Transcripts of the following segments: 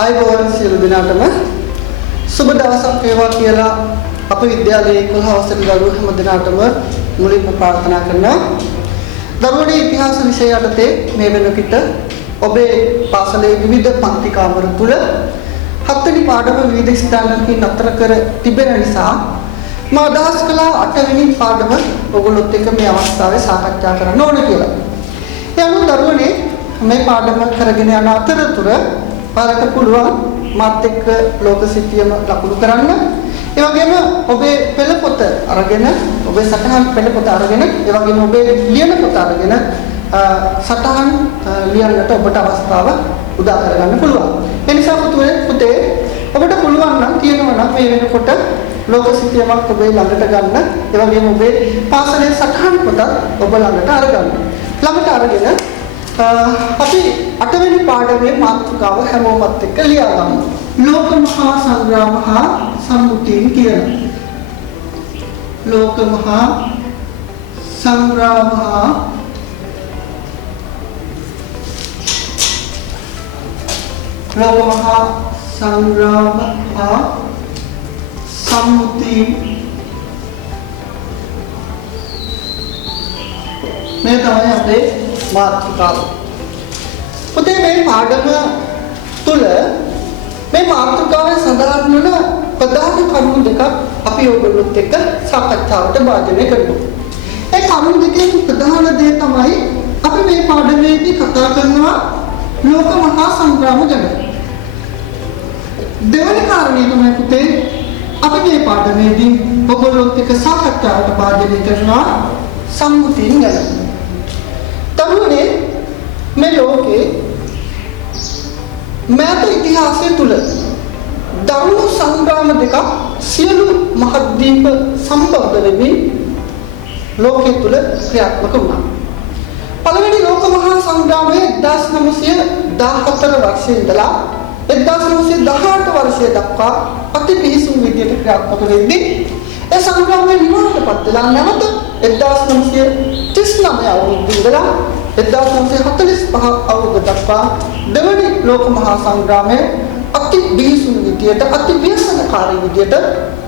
ආයුබෝවන් සියලු දෙනාටම සුබ දවසක් වේවා කියලා අපේ විද්‍යාලයේ 11 වසරේ දරුවෝ හැම දෙනාටම මුලින්ම ප්‍රාර්ථනා කරනවා. දරුවෝගේ ඉතිහාස විෂය යටතේ මේ වෙනකොට ඔබේ පාසලේ විවිධ පන්ති කාමර තුල 7 වෙනි පාඩම විවිධ ස්ථානකින් අතර කර තිබෙන නිසා මා අදහස් කළා 8 වෙනි පාඩම ඔයගොල්ලොත් එක්ක මේ අවස්ථාවේ සාකච්ඡා කරන්න ඕන කියලා. ඒ අනුව දරුවනේ මේ පාඩම කරගෙන යන අතරතුර පාරට පුළුවන් මාත් එක්ක ලෝක සිතියම ලකුණු කරන්න. ඒ වගේම ඔබේ පෙළ පොත අරගෙන ඔබේ සටහන් පෙළ පොත අරගෙන ඒ වගේම ඔබේ ලියන පොත අරගෙන සටහන් ලියන්නට ඔබට අවස්ථාව උදා කරගන්න පුළුවන්. ඒ නිසා පුතේ ඔබට පුළුවන් නම් තියෙනවා නම් මේ වෙනකොට ලෝක සිතියමක් ඔබේ ළඟට ගන්න. ඒ වගේම ඔබේ පාසලේ සටහන් පොත ඔබ ළඟට අරගන්න. ළඟට අරගෙන අපි 8 වෙනි පාඩමේ මාතෘකාව හැමෝමත් එක්ක ලියා ගමු. ලෝක මහා සංග්‍රාම හා සම්මුතිය කියන. ලෝක මහා සංග්‍රාම හා සම්මුතිය මේ තමයි අපේ මාතෘකාව. පුතේ මේ පාඩම තුල මේ මාතෘකාවේ සඳහන් වන ප්‍රධාන කරුණු දෙකක් අපි ඔයගොල්ලොත් එක්ක සාකච්ඡාවට භාජනය කරමු. ඒ කරුණු දෙකේ ප්‍රධාන දේ තමයි අපි මේ පාඩමේදී කතා කරනවා ලෝක මහා සංග්‍රාම ගැන. දෙවැනි කාරණේ තමයි පුතේ අපි මේ පාඩමේදී ඔයගොල්ලොත් එක්ක සාකච්ඡාවට භාජනය කරනවා සම්මුතිය ගැන. තරුණේ මේ ලෝකේ මෑත ඉතිහාසය තුල දරුණු සංග්‍රාම දෙකක් සියලු මහද්වීප සම්බන්ධ වෙමින් ලෝකයේ තුල ක්‍රියාත්මක වුණා. පළවෙනි ලෝක මහා සංග්‍රාමයේ 1914 වර්ෂයේ ඉඳලා 1918 වර්ෂය දක්වා අති පිහිසුම් විදියට ක්‍රියාත්මක වෙද්දී ඒ සංග්‍රාමයේ නිමාවටපත් වෙලා නැවත 1939 අවුරුද්දේ ඉඳලා 1945 අවුරුද්ද දක්වා දෙවනි ලෝක මහා සංග්‍රාමයේ අති බිහිසුණු විදියට අති ව්‍යසනකාරී විදියට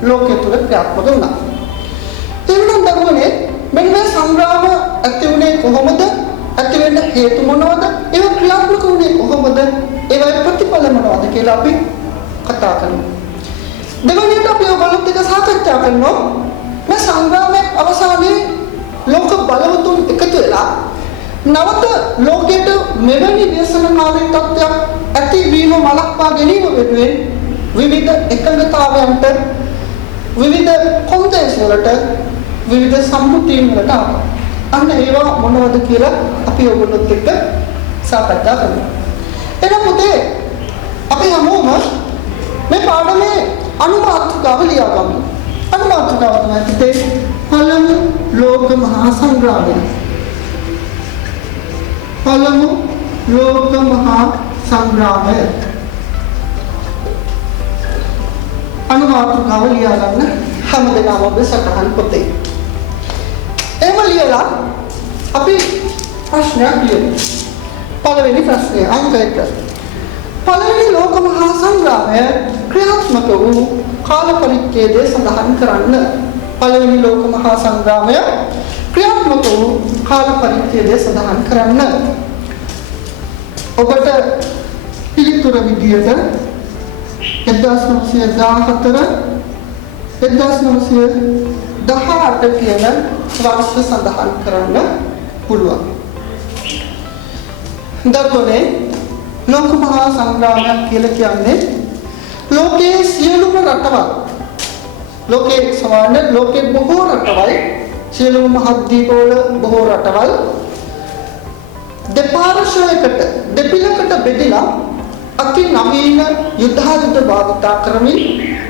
ලෝකයේ තුල ක්‍රියාත්මක වුණා. එවනම් දරුවනේ මෙන්න මේ සංග්‍රාම ඇති වුණේ කොහොමද? ඇති වෙන්න හේතු මොනවද? ඒව ක්‍රියාත්මක වුණේ කොහොමද? ඒවයි ප්‍රතිඵල මොනවද කියලා අපි කතා කරමු. දෙවනියට අපි ඔයගොල්ලොත් එක්ක සාකච්ඡා කරනවා මේ සංග්‍රාමයේ අවසානයේ ලෝක බලවතුන් එකතු වෙලා නවත ලෝකයට මෙවැනි ව්‍යසනකාරී තත්ත්වයක් ඇති වීම වළක්වා ගැනීම වෙනුවෙන් විවිධ එකඟතාවයන්ට විවිධ කොන්දේශ වලට විවිධ සම්මුතීන් වලට ආවා. අන්න ඒවා මොනවද කියලා අපි ඔයගොල්ලොත් එක්ක සාකච්ඡා කරමු. එහෙනම් පුතේ අපි හැමෝම මේ පාඩමේ අනුමාතෘකාව ලියා ගමු. අනුමාතෘකාව තමයි පුතේ පළමු ලෝක මහා සංග්‍රාමය. පළමු ලෝක මහා සංග්‍රාමය අනුමාතෘකාව ලියා ගන්න හැමදෙනාම ඔබේ සටහන් පොතේ. එහෙම ලියලා අපි ප්‍රශ්නයක් ලියමු. පළවෙනි ප්‍රශ්නය අංක 1. පළවෙනි ලෝක මහා සංග්‍රාමය ක්‍රියාත්මක වූ කාල පරිච්ඡේදය සඳහන් කරන්න. පළවෙනි ලෝක මහා සංග්‍රාමය ක්‍රියාත්මක වූ කාල පරිච්ඡේදය සඳහන් කරන්න. ඔබට පිළිතුර විදියට 1914 1918 කියන වර්ෂ සඳහන් කරන්න පුළුවන්. දරුවනේ ලෝක මහා සංග්‍රාමයක් කියලා කියන්නේ ලෝකයේ සියලුම රටවල් ලෝකයේ සමාන ලෝකයේ බොහෝ රටවල් සියලුම මහද්වීපවල බොහෝ රටවල් දෙපාර්ශ්වයකට දෙපිලකට බෙදලා අති නවීන යුද්ධායුධ භාවිතා කරමින්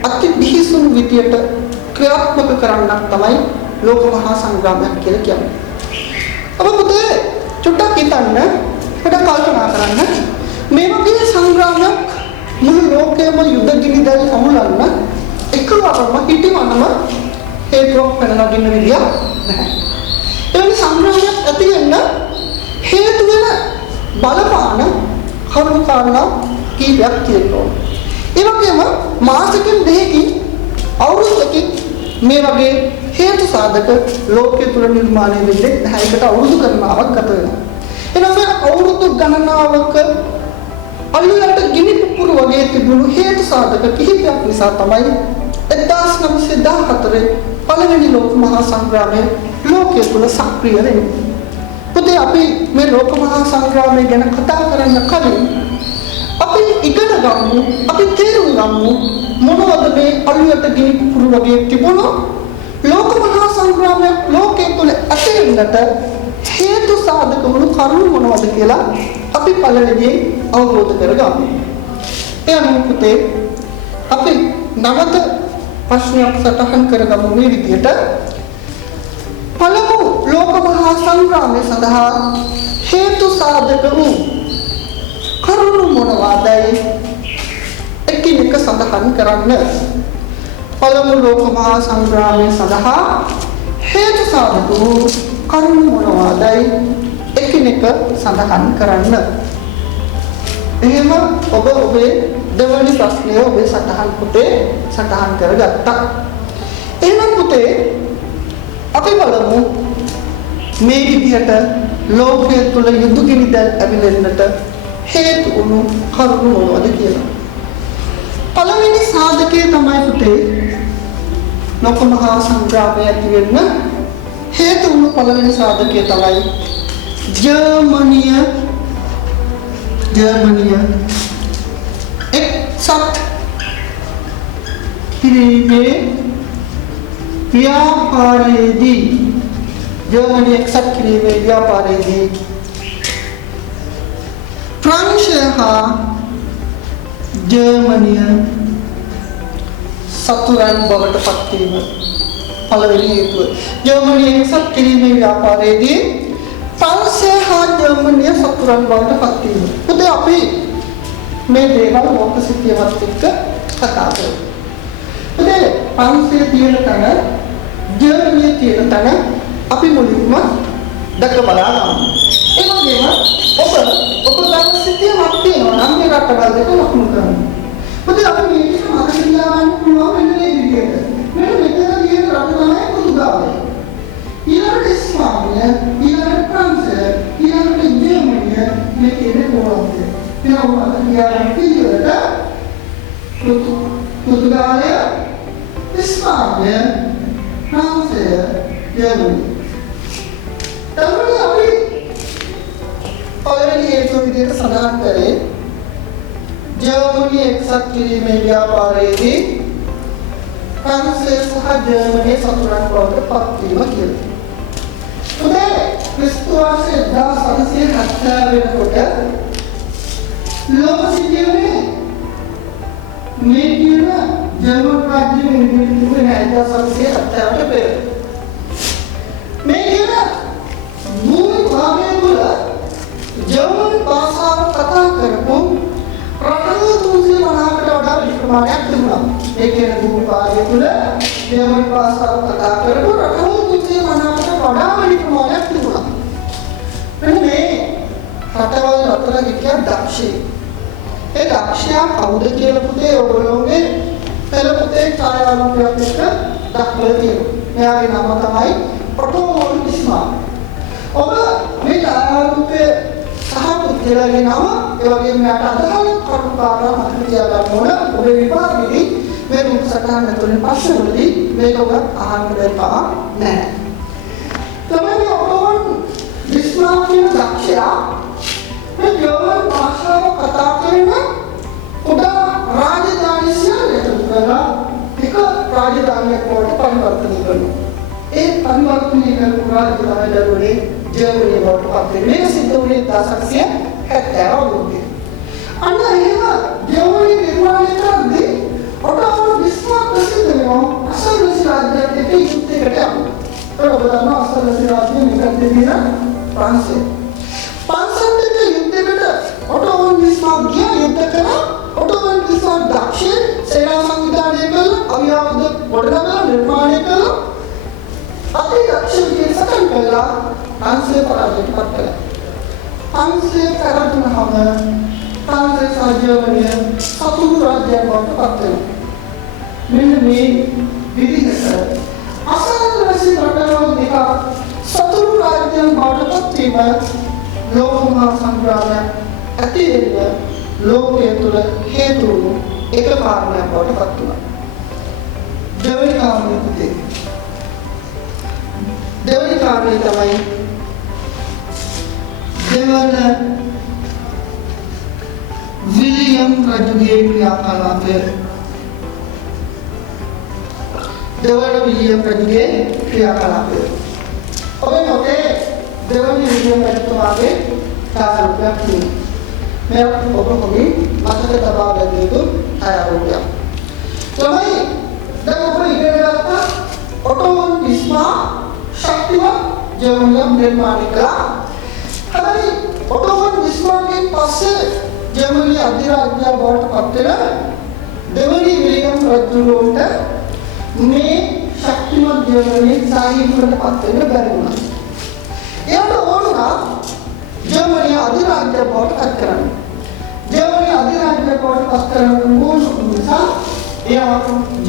අති බිහිසුණු විදියට ක්‍රියාත්මක කරන්නක් තමයි ලෝක මහා සංග්‍රාමයක් කියලා කියන්නේ. අප පුතේ චුට්ටක් හිතන්න පොඩ්ඩක් කල්පනා කරන්න මේ වගේ සංග්‍රාමයක් මුළු ලෝකයේම යුද්ධ ගිනිදැල් අමුලන්න එකවරම හිටිවනම හේතුවක් පැනනගින්න විදියක් නැහැ. එවැනි සංග්‍රාමයක් ඇති වෙන්න හේතු වෙන බලපාන කරුණු කාරණා කීපයක් තියෙනවා. ඒ වගේම මාසෙකින් දෙකකින් අවුරුද්දකින් මේ වගේ හේතු සාධක ලෝකයේ තුල නිර්මාණය වෙන්නේ නැහැ. ඒකට අවුරුදු ගණනාවක් ගත වෙනවා. එනම් මේ අවුරුදු ගණනාවක අලුයට ගිනි පුපුරු වගේ තිබුණු හේතු සාධක කිහිපයක් නිසා තමයි 1914 පළවෙනි ලෝක මහා සංග්‍රාමය ලෝකයේ තුල සක්‍රිය වෙන්නේ. පුතේ අපි මේ ලෝක මහා සංග්‍රාමය ගැන කතා කරන්න කලින් අපි ඉගෙන ගමු, අපි තේරුම් ගමු මොනවද මේ අලුයට ගිනි පුපුරු වගේ තිබුණු ලෝක මහා සංග්‍රාමය ලෝකයේ තුල ඇතිවෙන්නට හේතු සාධක වුණු කරුණු මොනවද කියලා අපි පළවෙනියෙන් අවබෝධ කරගමු. එනම් පුතේ අපි නවත ප්‍රශ්නයක් සටහන් කරගමු මේ විදිහට. පළමු ලෝක මහා සංග්‍රාමය සඳහා හේතු සාධක වූ කරුණු මොනවාදයි එකිනෙක සඳහන් කරන්න. පළමු ලෝක මහා සංග්‍රාමය සඳහා හේතු සාධක වූ කරුණු මොනවාදයි එකිනෙක සඳහන් කරන්න. එහෙම ඔබ ඔබේ දෙවැනි ප්‍රශ්නය ඔබේ සටහන් පොතේ සටහන් කරගත්තා. එහෙනම් පුතේ අපි බලමු මේ විදිහට ලෝකයේ තුල යුතුයකින් දැන් ඇවිලෙන්නට හේතු වුණු කරුණු මොනවද කියලා. පළවෙනි සාධකය තමයි පුතේ ලෝක මහා සංග්‍රාමය ඇති වෙන්න හේතු වුණු පළවෙනි සාධකය තමයි ජර්මනිය එක්සත් කිරීමේ ව්‍යාපාරයේදී ජර්මනිය එක්සත් කිරීමේ ව්‍යාපාරයේදී ප්‍රංශය හා ජර්මනිය සතුරන් බවට පත්වීම පළවෙනි හේතුව. ජර්මනිය එක්සත් කිරීමේ ව්‍යාපාරයේදී ප්‍රංශය හා ජර්මනිය සතුරන් බවට පත්වීම. පුතේ අපි මේ දේවල් මොකක් සිද්ධියවත් එක්ක කතා කරමු. පුතේ ප්‍රංශය තියෙන තැන ජර්මනිය තියෙන තැන අපි මුලින්ම දැක බලා ගමු. ඒ වගේම ඔබ ගන්න සිද්ධියක් තියෙනවා නම් මේ රටවල් දෙක ලකුණු කරන්න. පුතේ අපි මේක මතක තියාගන්න පුළුවන් වෙන මේ විදිහට. මෙන්න මෙතන තියෙන රට තමයි පෘතුගාලය. ඊළඟට ඉස්පානිය, ඊළඟට ප්‍රංශය, ඊළඟට ජර්මනිය මේ කියන කොහොමද? පියවමත තියාගන්න පිළිවෙලට පෘතුගාලය, ඉස්පානිය, ප්‍රංශය, ජර්මනිය. තමයි අපි පළවෙනි හේතුව විදිහට සඳහන් කරේ ජර්මනිය එක්සත් කිරීමේ ව්‍යාපාරයේදී ප්‍රංශය සහ ජර්මනිය සතුරන් බවට පත්වීම කියලා. උදේ ක්‍රිස්තු වර්ෂ 1770 වෙනකොට ලෝක සිටියේ මේ කියන ජර්මන් රාජ්‍යයේ නිර්මිත වුණේ 1770ට පෙර. මේ කියන භූමි භාගය තුළ ජර්මන් භාෂාව කතා කරපු රටවල් 350කට වඩා ප්‍රමාණයක් තිබුණා. මේ කියන භූමි භාගය තුළ ජර්මන් භාෂාව කතා කරපු රටවල් 350කට වඩා වැඩි ප්‍රමාණයක් තිබුණා. මෙන්න මේ රටවල් අතර හිටිය දක්ෂයෙක්. ඒ දක්ෂයා කවුද කියලා පුතේ ඔයගොල්ලෝගේ පෙළ පොතේ ඡායාරූපයක් එක්ක දක්වලා තියෙනවා. මෙයාගේ නම තමයි ඔටෝ වොන් බිස්මාර්ක්. ඔබ මේ ඡායාරූපයේ සහ පුතේලාගේ නම ඒ වගේම යට අදහන කරුණාකාරව මතක තියාගන්න ඕන. ඔබේ විභාගෙදී මේ රූප සටහන් ඇතුළේ ප්‍රශ්නවලදී මේක ඔබ අහන්න දෙපා නැහැ. තමයි ඔටෝ වොන් බිස්මාර්ක් කියන දක්ෂයා මේ ජර්මන් භාෂාව කතා කරන කුඩා රාජධානි සියල්ලට කරලා එක රාජධානියක් බවට පරිවර්තනය කරනවා. ඒ පරිවර්තනය කරපු රාජධානිය ජර්මනිය බවට පත් වෙන මේක සිද්ධ වුණේ 1970 අවුරුද්දේ. අන්න එහෙම ජර්මනිය නිර්මාණය කරද්දී ඔටෝ බිස්මාර්ක් ප්‍රසිද්ධ වෙනවා අසල්වැසි රාජ්‍යයක් එක්ක යුද්ධයකට යනවා. ඒක ඔබ දන්නවා අසල්වැසි රාජ්‍යය නිකන් දෙවියන් ප්‍රංශය. පන්සල්ට යුද්ධයකට ඔටෝ වොන් බිස්මාර්ක් ගියා යුද්ධ කරා. ඔටෝ වොන් බිස්මාර්ක් දක්ෂ සේනා සංවිධානය කළා, අවියාවද ගොඩනගලා නිර්මාණය කළා. අපි දක්ෂ විදිහට සටන් කළා. අංශය පරාජයට පත් කළා. අංශය පරාජුනහම තාන්ත්‍රික සාජ්‍යවලිය සතුරු රාජ්‍යයක් බවට පත් වෙනවා. මෙන්න මේ විදිහට අසල්වැසි රටවල් දෙක සතුරු රාජ්‍යයන් බවට පත් වීම ලෝක මහා සංග්‍රාමයක් ඇති වෙන්න ලෝකයේ තුල හේතු වුණු එක කාරණයක් බවට පත් වුණා. දෙවැනි කාරණය තමයි දෙවන විලියම් රජුගේ ක්‍රියාකලාපය. දෙවන විලියම් රජුගේ ක්‍රියාකලාපය. ඔබේ මොකේ දෙවන විලියම් රජතුමාගේ ක්‍රියාකලාපයක් තියෙනවා. मैं ඔබගේ මතක තබා ගන්න යුතු ආයෝගයක්. තමයි දැන් ඔබ ඉගෙන ගත්ත ඔටෝමන් බිස්මාර්ක් ශක්තිමත් ජර්මනිය නිර්මාණය කළා. හැබැයි ඔටෝමන් බිස්මාර්ක්ගෙන් පස්සේ ජර්මනිය අධිරාජ්‍යය බවට පත් වෙන දෙවනි විලියම් රජුට මේ ශක්තිමත් ජර්මනිය සාහිත්‍යයට පත් වෙන්න බැරි වුණා. එයාට ඕන වුණා ජර්මනිය අධිරාජ්‍යය බවට පත් කරන්න. ජර්මනිය අධිරාජ්‍යය බවට පත් කරන්න ඕන නිසා එයා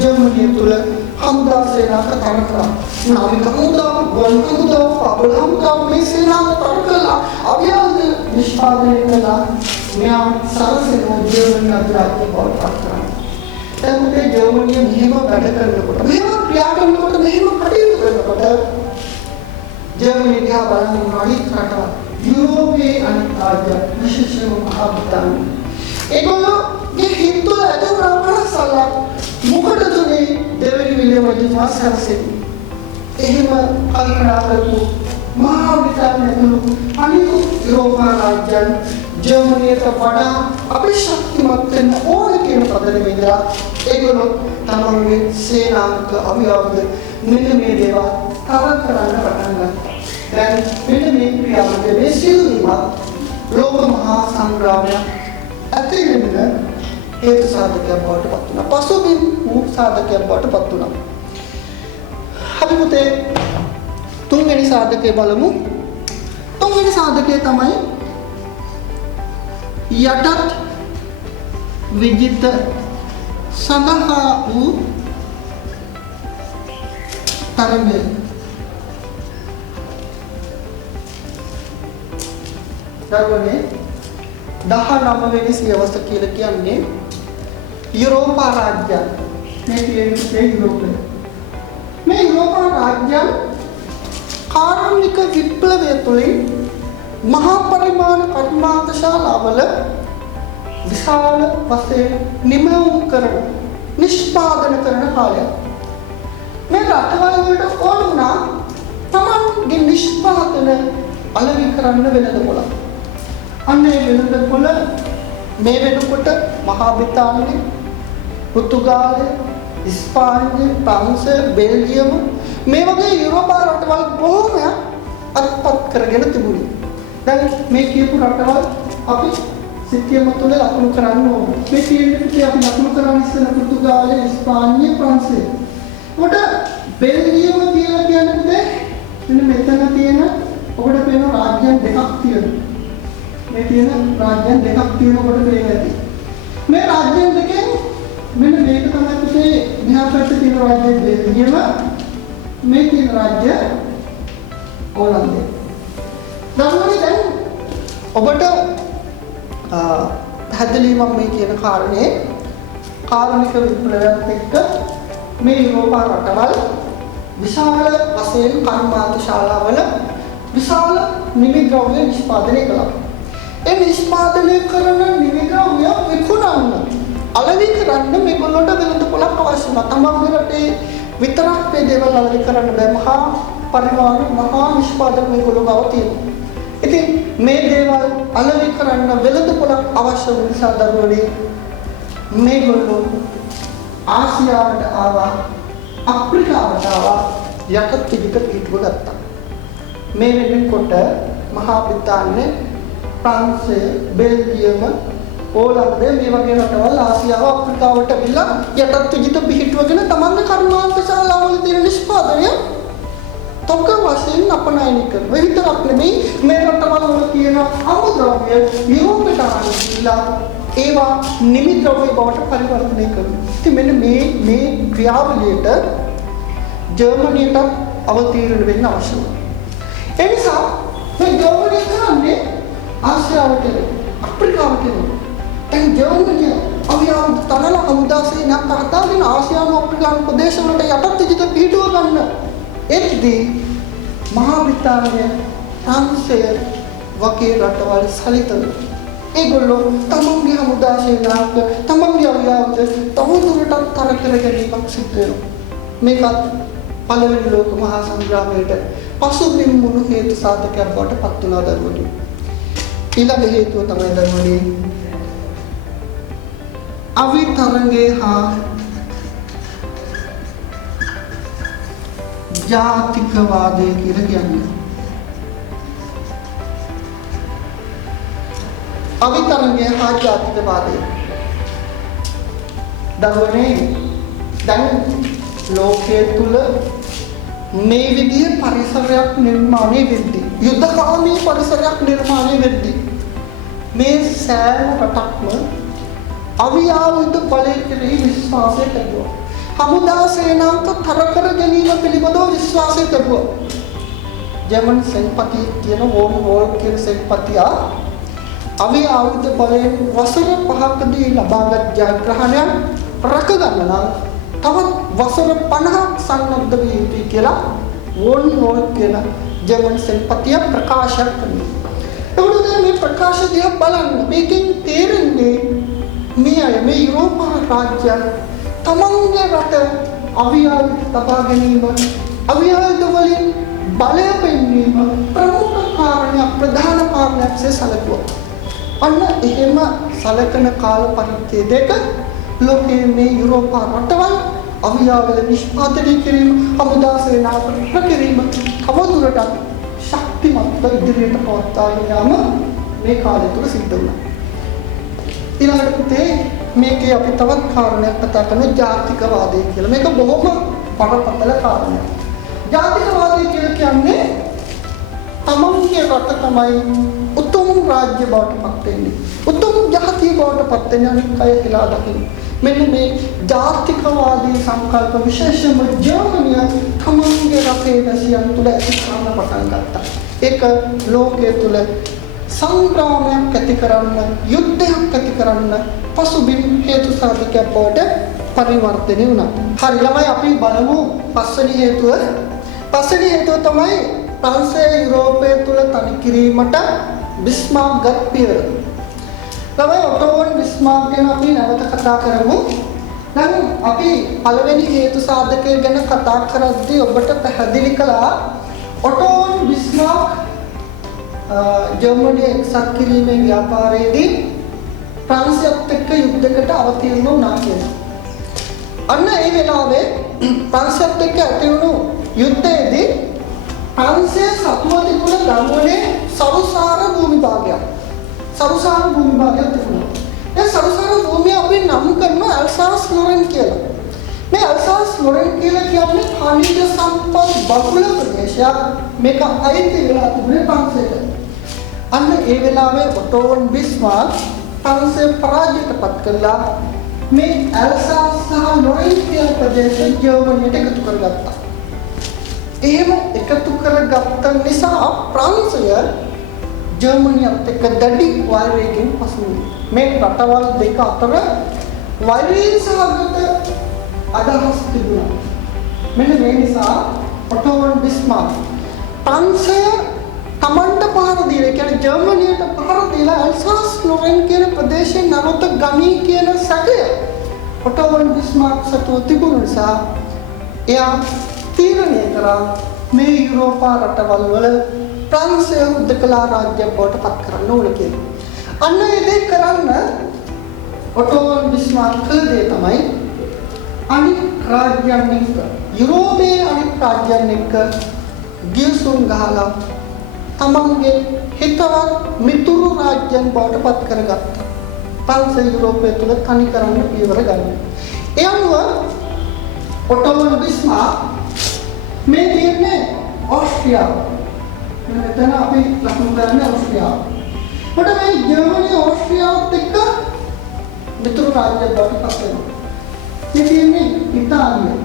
ජර්මනිය තුල හමුදා සේනාවක් තන කරා. නාවික හමුදාව, ගොන් හමුදාව, පාබල හමුදාව මේ සේනාව තන කළා. අභියාන්ත නිෂ්පාදනය කළා. මෙයා සරසෙන ජර්මනිය අධිරාජ්‍යය බවට පත් කරා. දැන් මේ ජර්මනිය මෙහෙම වැඩ කරනකොට, මෙහෙම ක්‍රියා කරනකොට, මෙහෙම කටයුතු කරනකොට ජර්මනිය දිහා බලන අනිත් රටවල් यूरोपीय अनिवार्य विशेषण महाबतान ඒගොල්ලෝගේ හිතුව ඇතුළේ සල්ලා මොකටද මේ දෙවනි විලියම් රජතුමා සැරසෙන්නේ. එහෙම කල්පනා කරපු මහා බ්‍රිතාන්‍ය ඇතුළු අනිකුත් යුරෝපා රාජ්‍යයන් ජර්මනියට වඩා අපිශක්තිමත් වෙන්න ඕන කියන පදනම ඉඳලා ඒගොල්ලෝ තමන්ගේ සේනාංක අභියෝග මෙන්න මේ දේවල් තරම් කරන්න පටන් ගත්තා. දැන් මෙන්න මේ ක්‍රියාවලිය මේ සිදුවීමත් ලෝක මහා සංග්‍රාමයක් ඇති වෙන්න හේතු සාධකයක් බවට පත් වුණා. පසුබිම් වූ සාධකයක් බවට පත් වුණා. අපි පුතේ තුන්වෙනි සාධකය බලමු. තුන්වෙනි සාධකය තමයි යටත් විජිත සඳහා වූ තරඟය. දරුවනේ 19 වෙනි සියවස කියලා කියන්නේ යුරෝපා රාජ්‍යයන්. මේ කියන්නේ යුරෝපය. මේ යුරෝපා රාජ්‍යයන් කාර්මික විප්ලවය තුළින් මහා පරිමාණ කර්මාන්ත ශාලාවල විශාල වශයෙන් නිමවුම් කරන නිෂ්පාදන කරන කාලයක්. මේ රටවල් වලට ඕන වුණා තමන්ගේ නිෂ්පාදන අලෙවි කරන්න වෙනද පොළ. අන්නේ වෙනද පොළ මේ වෙනකොට මහා බ්‍රිතාන්‍ය, පෘතුගාලය, ඉස්පාඤ්ඤ, ප්‍රංශ, බෙල්ජියම මේ වගේ යුරෝපා රටවල් බොහෝමයක් අත්පත් කරගෙන තිබුණේ. දැන් මේ කියපු රටවල් අපි සිතියම තුළ ලකුණු කරන්න ඕන. මේ කියන්නේ අපි ලකුණු කරන්න ඉස්සෙල්ලා පෘතුගාලය, ඉස්පාඤ්ඤ, ප්‍රංශය. උඩ බෙල්ජියම කියලා කියන්නේ මෙන්න මෙතන තියෙන ඔබට පේන රාජ්‍යයන් දෙකක් තියෙනවා. මේ තියෙන රාජ්‍යයන් දෙකක් තියෙනකොට පේන්නේ නැති. මේ රාජ්‍යයන් දෙකෙන් මෙන්න මේක තමයි පුතේ මෙහා පැත්තේ තියෙන රාජ්‍ය බෙල්ජියම, මේ තියෙන රාජ්‍ය ඕලන්දය. දරුවනේ දැන් ඔබට පැහැදිලි මම මේ කියන කාරණේ කාර්මික විප්ලවයත් එක්ක මේ යුරෝපා රටවල් විශාල වශයෙන් කර්මාන්ත ශාලාවල විශාල නිමිද්‍රව්‍ය නිෂ්පාදනය කළා. ඒ නිෂ්පාදනය කරන නිමිද්‍රව්‍ය විකුණන්න අලෙවි කරන්න මේගොල්ලන්ට වෙළඳපොළක් අවශ්‍ය වුණා. තමන්ගේ රටේ විතරක් මේ දේවල් අලෙවි කරන්න බෑ. මහා පරිමාණ මහා නිෂ්පාදන මේගොල්ලෝ ගාව තියෙනවා. ඉතින් මේ දේවල් අලෙවි කරන්න වෙළඳපොළක් අවශ්‍ය වුණ නිසා දරුවනේ මේගොල්ලෝ ආසියාවට ආවා, අප්‍රිකාවට ආවා, යටත් විජිත පිටුව ගත්තා. මේ වෙනකොට මහා බ්‍රිතාන්‍ය, ප්‍රංශය, බෙල්ජියම, ඕලන්දය මේ වගේ රටවල් ආසියාව අප්‍රිකාවට ඇවිල්ලා යටත් විජිත පිටුවගෙන තමන්ගේ කර්මාන්ත ශාලාවල තියෙන නිෂ්පාදනය තොක වශයෙන් අපනයනය කරනවා. ඒ විතරක් නෙමෙයි මේ රටවල් වල තියෙන අමුද්‍රව්‍ය යුරෝපයට අරන් ගිහිල්ලා ඒවා නිමි ද්‍රව්‍ය බවට පරිවර්තනය කරනවා. ඉතින් මෙන්න මේ ක්‍රියාවලියට ජර්මනියට අවතීර්ණ වෙන්න අවශ්‍යයි. ඒ නිසා මේ ජර්මනිය කරන්නේ ආසියාවට අප්‍රිකාවට දැන් ජර්මනිය අවියාව තරල හමුදාසේ නම් කතාගෙන ආසියානු අප්‍රිකානු ප්‍රදේශවලට යටත් විජිත පිටුව ගන්න. එත්දී මහා බ්‍රිතාන්‍යය ප්‍රංශය වගේ රටවල් සලිතන ඒගොල්ලෝ තමන්ගේ හමුදා සේනාවක තමන්ගේ අවියාවද තවදුරටත් තර කර ගැනීමක් සිද්ධ වෙනවා. මේකත් පළවෙනි ලෝක මහා සංග්‍රාමයට පසුබිම් වුණු හේතු සාධකයක් බවට පත් වුණා දරුවනි. ඊළඟ හේතුව තමයි දරුවනි අවිතරංගේ හා ජාතිකවාදය කියලා කියන්නේ. අවිතරංගේ හා ජාතිකවාදය. දරුවනේ දැන් ලෝකයේ තුල මේ විදිහේ පරිසරයක් නිර්මාණය වෙද්දී යුද්ධකාමී පරිසරයක් නිර්මාණය වෙද්දී මේ සෑම රටක්ම අවියාවුද බලය කෙරෙහි විශ්වාසය තිබුවා. හමුදා සේනාංක තර කර ගැනීම පිළිබඳව විශ්වාසය තිබුවා. ජර්මන් සෙන්පතියෙක් කියන වෝන් වෝල් කියන සෙන්පතියා අවියාවුද බලයෙන් වසර 5කදී ලබාගත් ජයග්‍රහණයක් රැකගන්න නම් තවත් වසර 50ක් සන්නද්ධ විය යුතුයි කියලා වෝන් වෝල් කියන ජර්මන් සෙන්පතියා ප්‍රකාශ කළා. ඒකෝද මේ ප්‍රකාශය දිහා බලන්න මේකෙන් තේරෙන්නේ මේ යුරෝපා රාජ්‍යයන් තමන්ගේ රට අවියාවුද තබා ගැනීම අවියාවුද වලින් බලය පෙන්වීම ප්‍රමුඛ කාරණයක් ප්‍රධාන කාරණයක් සැලකුවා. අන්න එහෙම සැලකන කාල පරිච්ඡේදයක ලෝකයේ මේ යුරෝපා රටවල් අවියාවුද නිෂ්පාදනය කිරීම හමුදා සේනාව ප්‍රකිරීම තවදුරටත් ශක්තිමත්ව ඉදිරියට පවත්වාගෙන යාම මේ කාලය තුල සිද්ධ වුණා. ඊළඟට පුතේ මේකේ අපි තවත් කාරණයක් කතා කරන ජාතිකවාදය කියලා. මේක බොහොම බරපතල කාරණයක්. ජාතිකවාදය කියලා කියන්නේ තමන්ගේ රට තමයි උතුම් රාජ්‍ය බවට පත් වෙන්නේ. උතුම් ජාතිය බවට පත් වෙන අනිත් අය කියලා දකින්න. මෙන්න මේ ජාතිකවාදී සංකල්ප විශේෂම ජර්මනිය තමන්ගේ රටේ වැසියන් තුළ ඇති කරන්න පටන් ගත්තා. ඒක ලෝකයේ තුල සංග්‍රාමයක් ඇති කරන්න යුද්ධයක් ඇති කරන්න පසුබිම් හේතු සාධකයක් බවට පරිවර්තනය වුණා. හරි ළමයි අපි බලමු පස්වෙනි හේතුව. පස්වෙනි හේතුව තමයි ප්‍රංශය යුරෝපය තුල තනි කිරීමට බිස්මාර්ක් ගත් පියවර. ළමයි ඔටෝවන් බිස්මාර්ක් ගැන අපි නැවත කතා කරමු. දැන් අපි පළවෙනි හේතු සාධකය ගැන කතා කරද්දී ඔබට පැහැදිලි කළා ඔටෝවන් බිස්මාර්ක් ජර්මනිය එක්සත් කිරීමේ ව්‍යාපාරයේදී ප්‍රංශයත් එක්ක යුද්ධයකට අවතීර්ණ වුණා කියලා. අන්න ඒ වෙලාවේ ප්‍රංශයත් එක්ක ඇති වුණු යුද්ධයේදී ප්‍රංශයේ සතුව තිබුණ ගම්වලේ සරුසාර භූමි භාගයක්. සරුසාර භූමි භාගයක් තිබුණා. ඒ සරුසාර භූමිය අපි නම් කරනවා ඇල්සාස් ලොරෙන් කියලා. මේ ඇල්සාස් ලොරෙන් කියලා කියන්නේ khනිජ සම්පත් බහුල ප්‍රදේශයක්. මේක අයිති වෙලා තිබුණේ ප්‍රංශයට. අන්න ඒ වෙලාවේ ඔටෝවන් බිස්මාර්ක් ප්‍රංශය පරාජයටපත් කළා. මේ ඇල්සාස් සහ ලොරෙන් කියන ප්‍රදේශ ජර්මනියට එකතු කරගත්තා. එහෙම එකතු කරගත්ත නිසා ප්‍රංශය ජර්මනියත් එක්ක දැඩි වෛරයකින් පසු වුණා. මේ රටවල් දෙක අතර වෛරයෙන් සහගත අදහස් තිබුණා. මෙන්න මේ නිසා ඔටෝවන් බිස්මාර්ක් ප්‍රංශය තමන්ට පහර දීලා කියන්නේ ජර්මනියට පහර දීලා ඇල්සාස් ලොරෙන් කියන ප්‍රදේශයෙන් නරොත ගමී කියන සැකය ඔටෝවන් බිස්මාර්ක් සතුව තිබුණ නිසා එයා තීරණය කරා මේ යුරෝපා රටවල් වල ප්‍රංශය උද්දකලා රාජ්‍යයක් බවට පත් කරන්න ඕන කියලා. අන්න ඒ දේ කරන්න ඔටෝවන් බිස්මාර්ක් කළ දේ තමයි අනික් රාජ්‍යයන් එක්ක යුරෝපයේ අනික් රාජ්‍යයන් එක්ක ගිවිසුම් ගහලා තමන්ගේ හිතවත් මිතුරු රාජ්‍යයන් බවට පත් කරගත්තා. ප්‍රංශය යුරෝපය තුල තනි කරන්න පියවර ගන්නවා. ඒ අනුව ඔටෝවන් බිස්මාර්ක් මේ තීරණය ऑस्ट्रिया මෙතන අපි ලකුණු කරන්නේ ऑस्ट्रिया. කොට මේ ජර්මනිය ऑस्ट्रियाවත් එක්ක මිතුරු රාජ්‍යයක් බවට පත් වෙනවා. මේ තියෙන්නේ ඉතාලිය.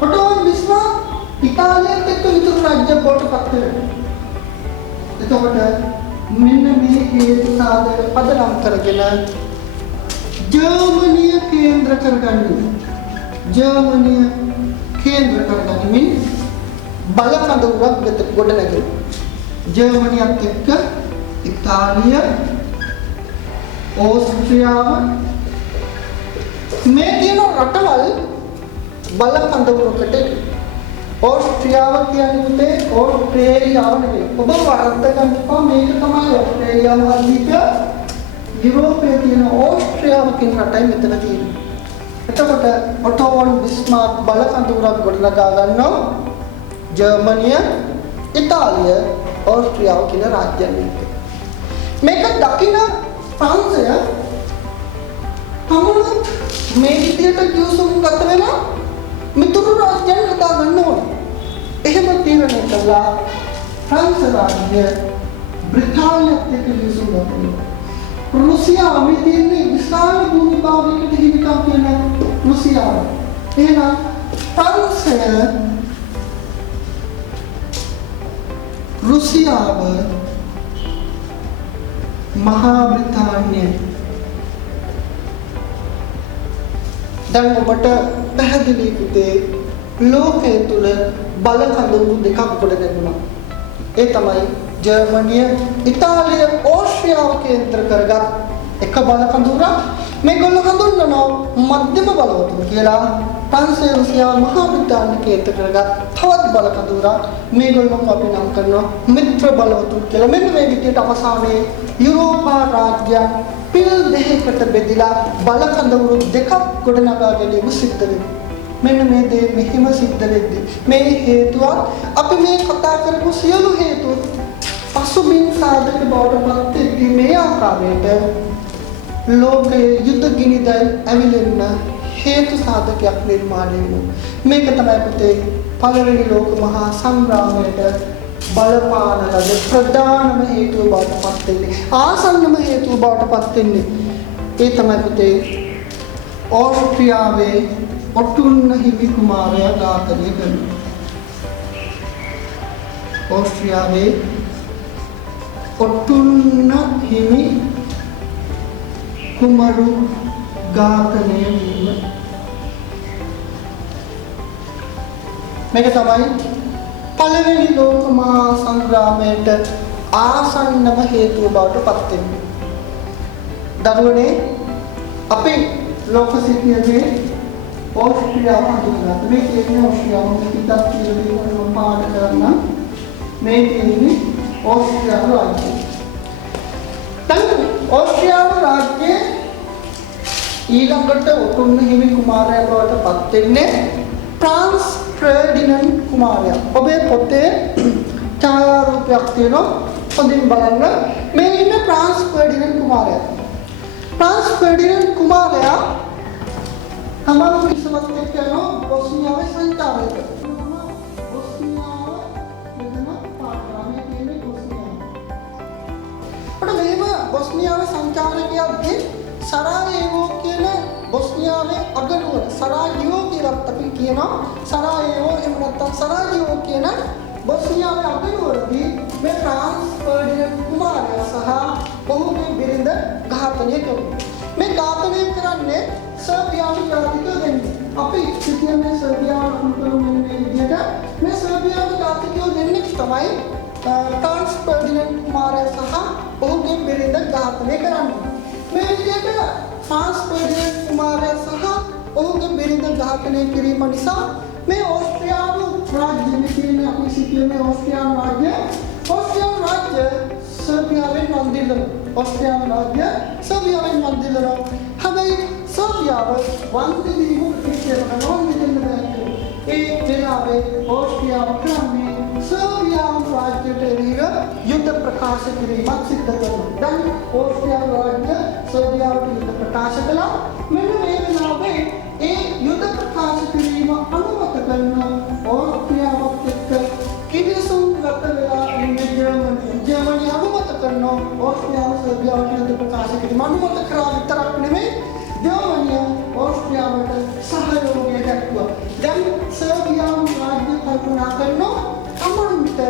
කොට ඔය විශ්වා ඉතාලියත් එක්ක මිතුරු රාජ්‍යයක් බවට පත් වෙනවා. එතකොට මෙන්න මේ හේතු සාධක පදනම් කරගෙන ජර්මනිය කේන්ද්‍ර කරගන්නේ. ජර්මනිය කේන්ද්‍ර කරගනිමින් බල කඳවුරක් ගොඩ නැගෙනවා. ජර්මනියත් එක්ක ඉතාලිය, ඕස්ට්‍රියාව මේ කියන රටවල් බල කඳවුරකට ඕස්ට්‍රියාව කියන්නේ ඕස්ට්‍රේලියාව නෙවෙයි. ඔබ වරද්ද ගන්න එපා. මේක තමයි ඕස්ට්‍රේලියාව අධික යුරෝපයේ තියෙන ඕස්ට්‍රියාව කියන රටයි මෙතන තියෙන්නේ. එතකොට ඔටෝ වොන් බිස්මාර්ක් බල කඳවුරක් ගොඩනගා ගන්නවා. ජර්මනිය, ඉතාලිය, ඕස්ට්‍රියාව කියන රාජ්‍යයන් එක්ක. මේක දකින ප්‍රංශය තමන මේ විදියට ජූසුම් ගත වෙලා මිතුරු රාජ්‍යයන් හදා ගන්න ඕනේ. එහෙම තීරණය කළා ප්‍රංශ රාජ්‍ය බ්‍රිතාන්‍යත් එක්ක ජූසුම් ගන්නවා. රුසියාව මේ තියෙන්නේ විශාල භූමිභාගයකට හිමිකම් කියන රුසියාව. එහෙනම් ප්‍රංශය රුසියාව මහා බ්‍රිතාන්‍ය දැන් ඔබට පැහැදිලි පුතේ ලෝකයේ තුල බල කඳවුරු දෙකක් ගොඩ නැගුණා. ඒ තමයි ජර්මනිය, ඉතාලිය, ඕස්ට්‍රියාව කේන්ද්‍ර කරගත් එක බල කඳවුරක්. මේගොල්ලෝ හඳුන්වනවා මධ්‍යම බලවතුන් කියලා. ප්‍රංශය, රුසියාව, මහා බ්‍රිතාන්‍ය කේන්ද්‍ර කරගත් තවත් බල කඳවුරක්. මේගොල්ලෝ අපි නම් කරනවා මිත්‍ර බලවතුන් කියලා. මෙන්න මේ විදිහට අවසානයේ යුරෝපා රාජ්‍යයන් පිල් දෙකකට බෙදලා බල කඳවුරු දෙකක් ගොඩනගා ගැනීම සිද්ධ වෙනවා. මෙන්න මේ දේ මෙහිම සිද්ධ වෙද්දී මේ හේතුව අපි මේ කතා කරපු සියලු හේතු පසුබිම් සාධක බවට පත් වෙද්දී මේ ආකාරයට ලෝකයේ යුද්ධ ගිනිදැල් ඇවිලෙන්න හේතු සාධකයක් නිර්මාණය වෙනවා. මේක තමයි පුතේ පළවෙනි ලෝක මහා සංග්‍රාමයට බලපාන ලද ප්‍රධානම හේතුව බවට පත් වෙන්නේ. ආසන්නම හේතුව බවට පත් වෙන්නේ. ඒ තමයි පුතේ ඕස්ට්‍රියාවේ ඔටුන්න හිමි කුමාරයා ඝාතනය කරනවා. ඕස්ට්‍රියාවේ ඔටුන්න හිමි කුමරු ඝාතනය වීම. මේක තමයි පළවෙනි ලෝක මහා සංග්‍රාමයට ආසන්නම හේතුව බවට පත් වෙන්නේ. දරුවනේ අපි ලෝක සිටියේ ඕස්ට්‍රියාව හඳුන්වනවා. මේ කියන්නේ ඕස්ට්‍රියාව පිටත් කියලා පාඩ කරන්න මේ කියන්නේ ඕස්ට්‍රියාව රාජ්‍යය. දැන් ඕස්ට්‍රියාව රාජ්‍යයේ ඊළඟට ඔටුන්න හිමි කුමාරයා බවට පත් වෙන්නේ ෆ්‍රාන්ස් ෆර්ඩිනන්ඩ් කුමාරයා. ඔබේ පොතේ ඡායාරූපයක් තියෙනවා. හොඳින් බලන්න. මේ ඉන්න ෆ්‍රාන්ස් ෆර්ඩිනන්ඩ් කුමාරයා. ෆ්‍රාන්ස් ෆර්ඩිනන්ඩ් කුමාරයා තමන් විශ්වත් එක්ක යන බොස්නියාවේ සංචාරයට. බොස්නියාව මෙතන පාඩමේ තියෙන බොස්නියාව. අපිට මෙහෙම බොස්නියාවේ සංචාරකයන්ගේ සරායේවෝ කියන බොස්නියාවේ අගනුවර සරායේවෝ කියලා අපි කියනවා. සරායේවෝ එහෙම නැත්නම් සරායේවෝ කියන බොස්නියාවේ අගනුවරදී මේ ෆ්‍රාන්ස් ෆර්ඩිනන්ඩ් කුමාරයා සහ ඔහුගේ බිරිඳ ඝාතනය කරනවා. මේ ඝාතනය කරන්නේ සර්බියානු ජාතිකයෝ දෙන්නේ. අපි කියන්නේ සර්බියානු අනුකරණ මේ විදිහට මේ සර්බියානු ජාතිකයෝ දෙන්නේ තමයි ෆ්‍රාන්ස් ෆර්ඩිනන්ඩ් කුමාරයා සහ ඔහුගේ බිරිඳ ඝාතනය කරන්නේ. මේ විදිහට ෆ්‍රාන්ස් ෆර්ඩිනන්ඩ් කුමාරයා සහ ඔහුගේ බිරිඳ ඝාතනය කිරීම නිසා මේ ඕස්ට්‍රියානු රාජ්‍යයේ තියෙන අපි කියන්නේ ඕස්ට්‍රියානු රාජ්‍ය සර්බියාවෙන් වන්දිනවා. ඕස්ට්‍රියානු රාජ්‍ය සර්බියාවෙන් වන්දිනවා. හැබැයි සර්බියාව වන්දිනීම පිටේට වන්දින්න බැහැ. ඒ වෙලාවේ ඕස්ට්‍රියාව ක්‍රමයෙන් සර්බියානු රාජ්‍යයට එරෙහිව යුද්ධ ප්‍රකාශ කිරීමක් සිදු කරනවා. දැන් ඕස්ට්‍රියානු රාජ්‍ය සර්බියාවට යුද්ධ ප්‍රකාශ කළා. මෙන්න මේ වෙලාවේ ඒ යුද්ධ ප්‍රකාශ කිරීම අනුමත කරන ඕස්ට්‍රියාවත් එක්ක කිවි සර්බියාවට යුද්ධ ප්‍රකාශ කිරීම අනුමත කරා විතරක් නෙමෙයි ජර්මනිය ඕස්ට්‍රියාවට සහයෝගය දක්වුවා. දැන් සර්බියාව රාජ්‍ය කල්පනා කරනවා අමන්ත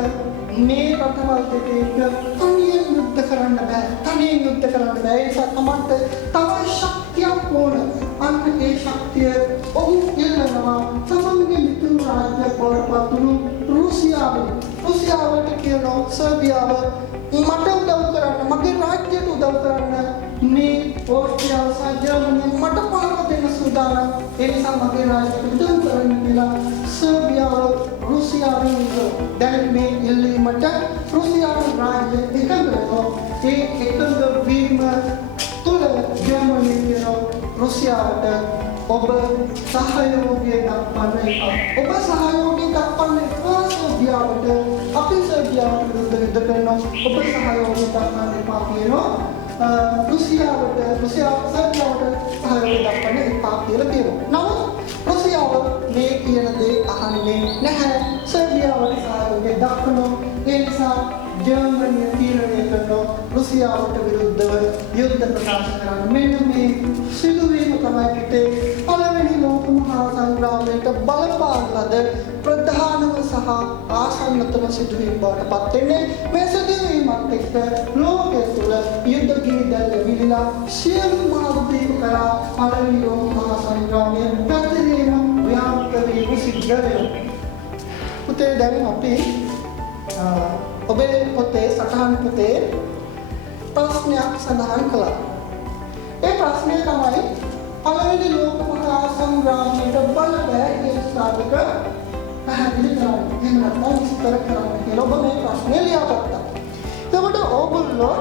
මේ රටවල් දෙකේ තනියෙන් යුද්ධ කරන්න බෑ. තනියෙන් යුද්ධ කරන්න බෑ. ඒ නිසා තමන්ට තව ශක්තියක් ඕන. අන්න ඒ ශක්තිය ඔහු ඉල්ලනවා තමන්ගේ මිතුරු රාජ්‍ය බවට පත්වුණු රුසියාවට කියනවා සර්බියාව මට උදව් කරන්න, මගේ රාජ්‍යයට උදව් කරන්න මේ ඕස්ට්‍රියාව සහ ජර්මනිය මට පහර දෙන්න සූදානම්. ඒ නිසා මගේ රාජ්‍යයට උදව් කරන්න කියලා සර්බියාව රුසියාවෙන් දැන් මේ ඉල්ලීමට රුසියානු රාජ්‍ය එකඟ වෙනවා. ඒ එකඟ වීම තුළ ජර්මනිය කියනවා රුසියාවට ඔබ සහයෝගය දක්වන්න එපා. ඔබ සහයෝගය දක්වන්න එපා සර්බියාවට. අපි සර්බියාවට විරුද්ධ යුද්ධ කරනවා. ඔබ සහයෝගය දක්වන්න එපා කියනවා. රුසියාවට සර්බියාවට සහයෝගය දක්වන්න එපා කියලා කියනවා. නමුත් රුසියාව මේ කියන දේ අහන්නේ නැහැ. සර්බියාවට සහයෝගය දක්වනවා. ඒ නිසා ජර්මනිය තීරණය කරනවා රුසියාවට විරුද්ධව යුද්ධ ප්‍රකාශ කරන්න. මෙන්න මේ සිදුවීම තමයි පිටේ පළවෙනි ලෝක මහා සංග්‍රාමයට බලපාන ලද ප්‍රධානම සහ ආසන්නතම සිදුවීම බවට පත් වෙන්නේ. මේ සිදුවීමත් එක්ක ලෝකයේ තුල යුද්ධ ගිනිදැල්ල විලිලා සියලු මාර්ගීක කරා පළවෙනි ලෝක මහා සංග්‍රාමය පැතිරීම ව්‍යාප්ත වීම සිද්ධ වෙනවා. පුතේ දැන් අපි ඔබේ පොතේ සටහන් පොතේ ප්‍රශ්නයක් සඳහන් කළා. ඒ ප්‍රශ්නය තමයි පළවෙනි ලෝක මහා සංග්‍රාමයට බලපෑම් සාධක පැහැදිලි කරන්න. එහෙම නැත්නම් විස්තර කරන්න කියලා ඔබ මේ ප්‍රශ්නය ලියාගත්තා. එතකොට ඕගොල්ලෝ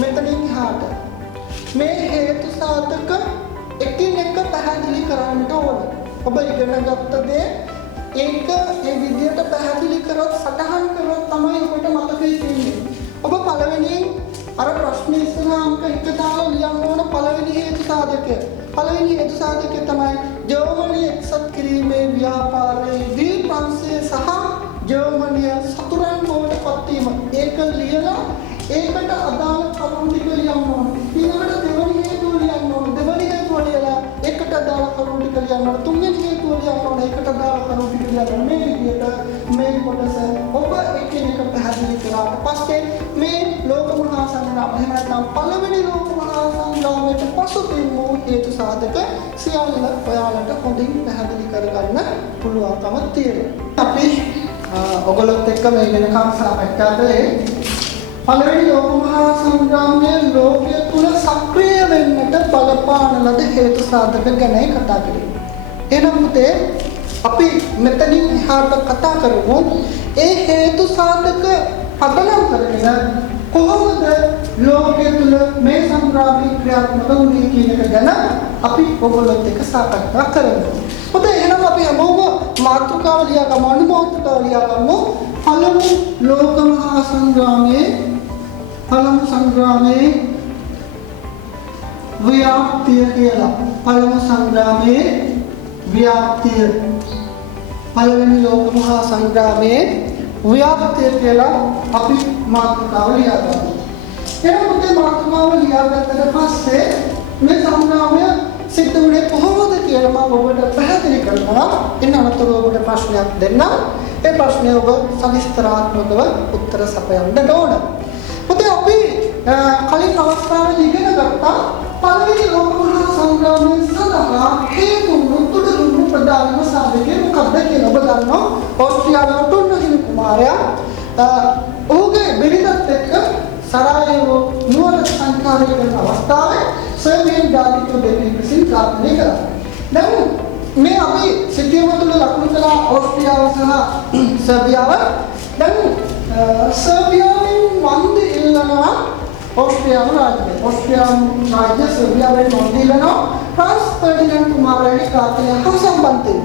මෙතනින් එහාට මේ හේතු සාධක එකිනෙක පැහැදිලි කරන්නට ඕන. ඔබ ඉගෙන ගත්ත දේ ඒක ඒ විදිහට පැහැදිලි කරොත් සටහන් කරොත් තමයි ඔබට මතකෙ තියෙන්නේ. ඔබ පළවෙනියෙන් අර ප්‍රශ්නේ ඉස්සරහ අංක 1 දාලා ලියන්න ඕන පළවෙනි හේතු සාධකය. පළවෙනි හේතු සාධකය තමයි ජර්මනිය එක්සත් කිරීමේ ව්‍යාපාරයේදී ප්‍රංශය සහ ජර්මනිය සතුරන් බවට පත් වීම. ඒක ලියලා ඒකට අදාළ කරුණු ටික ලියන්න ඕන. ඊළඟට දෙවෙනි හේතුව ලියන්න ඕන. දෙවෙනි හේතුව ලියලා ඒකට අදාළ කරුණු ටික ලියන්න ඕන. තුන්වෙනි හේතුව ලියන්න ඕන. ඒකට අදාළ කරුණු ටික ලියන්න ඕන. මේ විදිහට මේ කොටස ඔබ එකිනෙක පැහැදිලි කරාට පස්සේ මේ ලෝක මහා සංග්‍රාම එහෙම නැත්නම් පළවෙනි ලෝක මහා සංග්‍රාමයට පසුබිම් වූ හේතු සාධක සියල්ල ඔයාලට හොඳින් පැහැදිලි කරගන්න පුළුවන්කම තියෙනවා. අපි ඔයගොල්ලොත් එක්ක මේ වෙනකම් සාකච්ඡා කළේ පළවෙනි ලෝක මහා සංග්‍රාමයේ ලෝකයේ තුල සක්‍රිය වෙන්නට බලපාන ලද හේතු සාධක ගැන කතා කරමු. එහෙනම් පුතේ අපි මෙතනින් එහාට කතා කරමු ඒ හේතු සාධක පදනම් කරගෙන කොහොමද ලෝකයේ තුල මේ සංග්‍රාමී ක්‍රියාත්මක වුනේ කියන එක ගැන අපි ඔයගොල්ලොත් එක්ක සාකච්ඡා කරමු. පුතේ එහෙනම් අපි හැමෝම මාතෘකාව ලියාගමු අනුමාතෘකාව ලියාගමු. පළමු ලෝක මහා සංග්‍රාමයේ පළමු සංග්‍රාමයේ ව්‍යාප්තිය කියලා. පළමු සංග්‍රාමයේ ව්‍යාප්තිය. පළවෙනි ලෝක මහා සංග්‍රාමයේ ව්‍යාප්තිය කියලා අපි මාතෘකාව ලියාගමු. එහෙනම් පුතේ මාතෘකාව ලියාගත්තට පස්සේ මේ සංග්‍රාමය සිද්ධ වුණේ කොහොමද කියලා මම ඔබට පැහැදිලි කරනවා. ඉන්න අනතුරුව ඔබට ප්‍රශ්නයක් දෙන්නම්. ඒ ප්‍රශ්නය ඔබ සවිස්තරාත්මකව උත්තර සපයන්න ඕන. පුතේ අපි කලින් අවස්ථාවේදී ඉගෙන ගත්තා පළවෙනි ලෝක මහා සංග්‍රාමය සඳහා හේතු වුණු ප්‍රධානම සාධකය මොකක්ද කියලා ඔබ දන්නවා. ඕස්ට්‍රියාවේ ඔටොන්නෝ හිමි කුමාරයා ඔහුගේ බිරිඳත් එක්ක සරායවෝ නුවර සංකාරය කරන අවස්ථාවේ සර්බියන් ජාතික දෙවියන් විසින් ඝාතනය කළා. දැන් මේ අපි සිද්ධියම තුළ ලකුණු කළා ඕස්ට්‍රියාව සහ සර්බියාව. දැන් සර්බියාවෙන් වන්දි ඉල්ලනවා ඕස්ට්‍රියාව රාජ්‍යය. ඕස්ට්‍රියාව රාජ්‍ය සර්බියාවෙන් වන්දි ඉල්ලනවා ෆ්‍රාන්ස් ෆර්ඩිනන්ඩ් කුමාරයාගේ ඝාතනය හා සම්බන්ධයෙන්.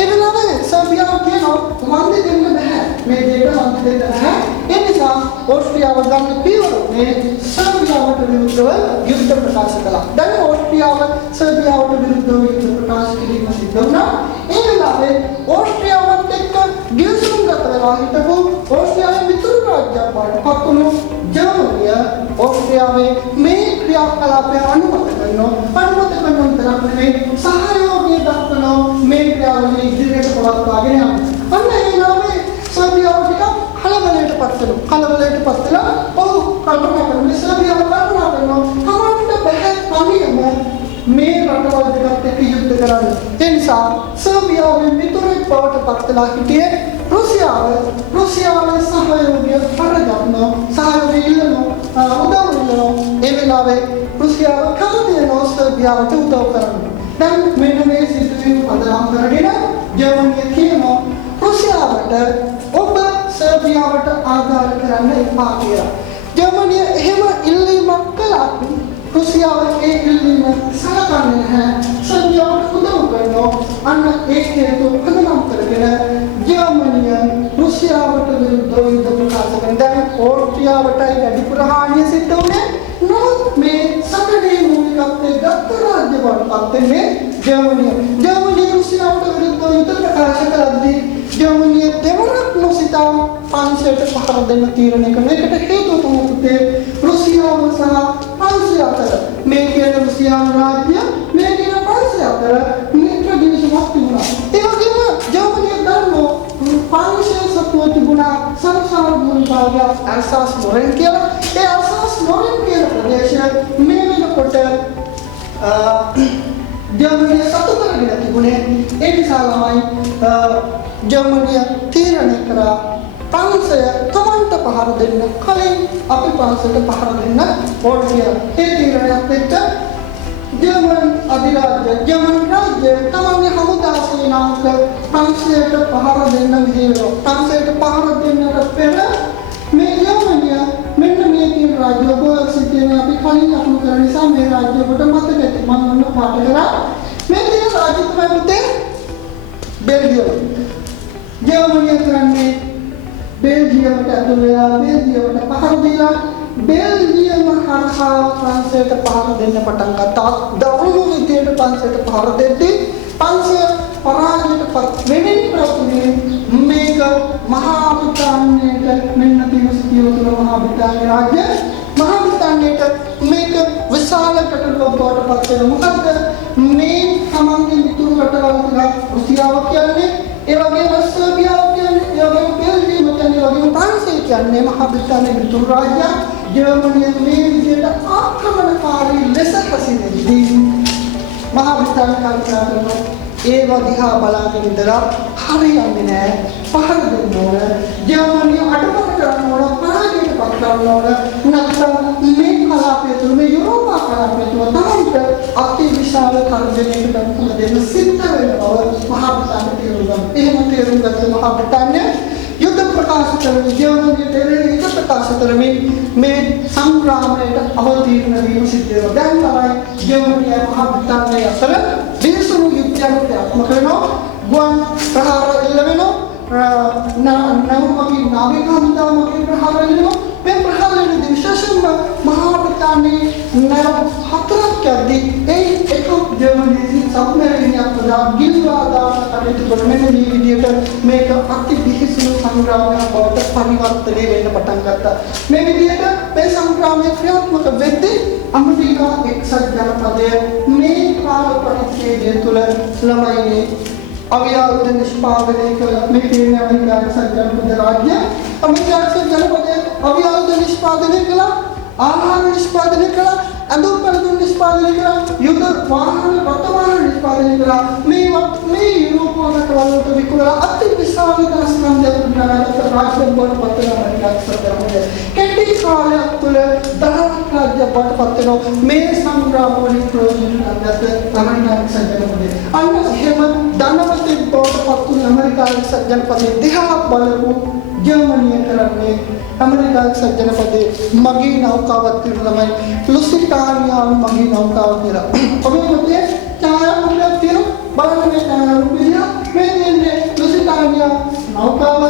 ඒ වෙලාවේ සර්බියාව කියනවා වන්දි දෙන්න බෑ. මේ දෙයට වන්දි දෙන්න බෑ. ඒ නිසා ඕස්ට්‍රියාව ගන්න පියවර මේ සර්බියාවට විරුද්ධව යුද්ධ ප්‍රකාශ කළා. දැන් ඕස්ට්‍රියාව සර්බියාවට විරුද්ධව යුද්ධ ප්‍රකාශ කිරීම සිද්ධ වුණා. ඒ වෙලාවේ ඕස්ට්‍රියාවත් එක්ක ගිවිසුම්ගත වෙලා හිටපු ඕස්ට්‍රියාවේ මිතුරු රාජ්‍යයක් බවට පත් වුණු ජර්මනිය ඕස්ට්‍රියාව රුසියාවේ මේ ක්‍රියාකලාපය අනුමත කරනවා විතරක් නෙවෙයි සහයෝගය දක්වනවා මේ ක්‍රියාවලිය ඉදිරියට පවත්වාගෙන යන්න. අන්න ඒ නාමයේ සර්බියාව ටිකක් කලබලයටපත් වෙලා කල්පනා කරන්නේ සර්බියාව කල්පනා කරනවා තමන්ට බෑ තනියම මේ රටවල් දෙකත් එක්ක යුද්ධ කරන්න. ඒ නිසා සර්බියාවේ මිතුරෙක් බවට පත් වෙලා හිටියේ රුසියාවේ සහයෝගය පරදක්නවා සහයෝගය ඉල්ලනවා උදව් ඉල්ලනවා. ඒ වෙලාවේ රුසියාව කවදිනෝ සර්බියාවට උදව් කරනවා. දැන් මෙන්න මේ සිදුවීම් පදනම් කරගෙන ජර්මනිය කියනවා රුසියාවට ඔබ සර්බියාවට ආධාර කරන්න එපා කියලා. ජර්මනිය එහෙම ඉල්ලීමක් කළත් රුසියාව ඒ ඉල්ලීම සලකන්නේ නැහැ. සර්බියාවට උදව් කරනවා. අන්න ඒ හේතුව පදනම් කරගෙන ජර්මනිය රුසියාවට විරුද්ධව යුද්ධ ප්‍රකාශ කරන. දැන් ඕස්ට්‍රියාවටයි වැඩිපුර හානිය සිද්ධ වුණේ. නමුත් මේ සටනේ මූලිකත්වයේ ගත්ත රාජ්‍ය බවටපත් වෙන්නේ ජර්මනිය රුසියාවට විරුද්ධව යුද්ධ ප්‍රකාශ කරද්දී ජර්මනිය දෙවරක් නොසිතා ප්‍රංශයට පහර දෙන්න තීරණය කරන එකට හේතුව තමයි රුසියාව සහ ප්‍රංශය අතර මේ කියන රුසියානු රාජ්‍ය මේ කියන ප්‍රංශය අතර මිත්‍ර දිවිසුමක් තිබුණා. ඒ වගේම ජර්මනිය දන්නෝ ප්‍රංශය සතුව තිබුණා සංසාර භූමිභාගය අල්සාස් ලොරෙන් කියලා. ඒ අල්සාස් ලොරෙන් කියන ප්‍රදේශය මේ වෙනකොට ජර්මනිය සතු කරගෙන තිබුණේ. ඒ නිසා ළමයි ජර්මනිය තීරණය කරා ප්‍රංශය තමන්ට පහර දෙන්න කලින් අපි ප්‍රංශයට පහර දෙන්න ඕන කියලා. ඒ තීරණයත් එක්ක ජර්මන් රාජ්‍ය තමන්ගේ හමුදා සේනාංක ප්‍රංශයට පහර දෙන්න විහිළුවා. ප්‍රංශයට පහර දෙන්නට පෙර මේ ජර්මනිය මෙන්න මේ කියන රාජ්‍ය ඔබ සිටින අපි කලින් අතුරු කරන නිසා මේ රාජ්‍ය ඔබට මතක ඇති. මම ඔන්න පාඩ කරා. මේ කියන රාජ්‍ය තමයි පුතේ බෙල්ජියම. ජර්මනිය කරන්නේ බෙල්ජියමට ඇතුල් වෙලා බෙල්ජියමට පහර දීලා බෙල්ජියම හරහා ප්‍රංශයට පහර දෙන්න පටන් ගත්තා. දරුණු විදියට ප්‍රංශයට පහර දෙද්දී ප්‍රංශය පරාජයටපත් වෙමින් ප්‍රතුනේ මේක මහා බ්‍රිතාන්‍යයට මෙන්න දිවසිතිය තුළ මහා බ්‍රිතාන්‍ය රාජ්‍ය මහා බ්‍රිතාන්‍යයට මේක විශාල ගැටලුවක් බවට පත් වෙන. මොකද මේ තමන්ගේ මිතුරු රටවල් ටික රුසියාව කියන්නේ ඒ වගේම සර්බියාව කියන්නේ ඒ වගේම බෙල්ජියම කියන්නේ ඒ වගේම ප්‍රංශය කියන්නේ මහා බ්‍රිතාන්‍ය මිතුරු රාජ්‍යයක්. ජර්මනිය මේ විදිහට ආක්‍රමණකාරී ලෙස හැසිරෙද්දී මහා බ්‍රිතාන්‍ය කල්පනා කරනවා ඒවා දිහා බලාගෙන ඉඳලා හරියන්නේ නැහැ. පහර දෙන්න ඕන. ජර්මනිය අඩපණ කරන්න ඕන. පරාජයටපත් කරන්න ඕන. නැත්නම් මේ කලාපය තුළ මේ යුරෝපා කලාපය තුළ තමන්ට අති විශාල තර්ජනයකට මුහුණ දෙන්න සිද්ධ වෙන බව මහා බ්‍රිතාන්‍ය තේරුම් ගන්නවා. එහෙම තේරුම් ගත්ත මහා බ්‍රිතාන්‍ය යුද්ධ ප්‍රකාශ කරන ජර්මනියට යුද්ධ ප්‍රකාශ කරමින් මේ සංග්‍රාමයට අවතීර්ණ වීම සිද්ධ වෙනවා. දැන් තමයි ජර්මනිය මහා බ්‍රිතාන්‍ය අතර විසුණු යුද්ධයක් ක්‍රියාත්මක වෙනවා. ගුවන් ප්‍රහාර එල්ල වෙනවා. නවමගින් නාවික හමුදාවකින් ප්‍රහාර වෙනවා. මේ ප්‍රහාර වලදී විශේෂයෙන්ම මහා බ්‍රිතාන්‍යයේ නැව හතරක් යද්දී ඒ එක ජර්මනියේ සබ්මරීනියක් පදා ගිල්වා දාන කටයුතු කරන මේ විදිහට මේක අති බිහිසුණු සංග්‍රාමයක් බවට පරිවර්තනය වෙන්න පටන් ගත්තා. මේ විදිහට මේ සංග්‍රාමය ක්‍රියාත්මක වෙද්දී ඇමරිකා එක්සත් ජනපදයේ මේ කාල පරිච්ඡේදය තුළ ළමයිනේ අවියාවුද නිෂ්පාදනය කළ මේ කියන ඇමරිකා එක්සත් ජනපද රාජ්‍ය ඇමරිකා එක්සත් ජනපදයේ අවියාවුද නිෂ්පාදනය කළා, ආහාර නිෂ්පාදනය කළා, ඇඳුම් පැළඳුම් නිෂ්පාදනය කළා, යුද වාහන රථ වාහන නිෂ්පාදනය කළා. මේ යුරෝප රටවලට විකුණලා අති විශාල ධනස්කන්ධයක් උදාහරණයක් රාජ්‍ය බවට පත් වෙන ඇමරිකා එක්සත් ජනපදය කෙටි කාලයක් තුළ ධනවත් රාජ්‍ය බවට පත් වෙන මේ සංග්‍රාම වලින් ප්‍රයෝජන ගන්නත් ඇමරිකා එක්සත් ජනපදය. අන්න එහෙම ධනවතෙක් බවට පත් වුණු ඇමරිකා එක්සත් ජනපදයේ දිහා බලපු ජර්මනිය කරන්නේ ඇමරිකා එක්සත් ජනපදයේ මගේ නෞකාවක් තිබුණමයි ලුසිටානියානු මගේ නෞකාව කියලා. ඔබේ පොතේ ඡායාරූපයක් තියෙනවා බලන්න මේ ඡායාරූපය. මේ දෙන්නේ ලුසිටානියා නෞකාව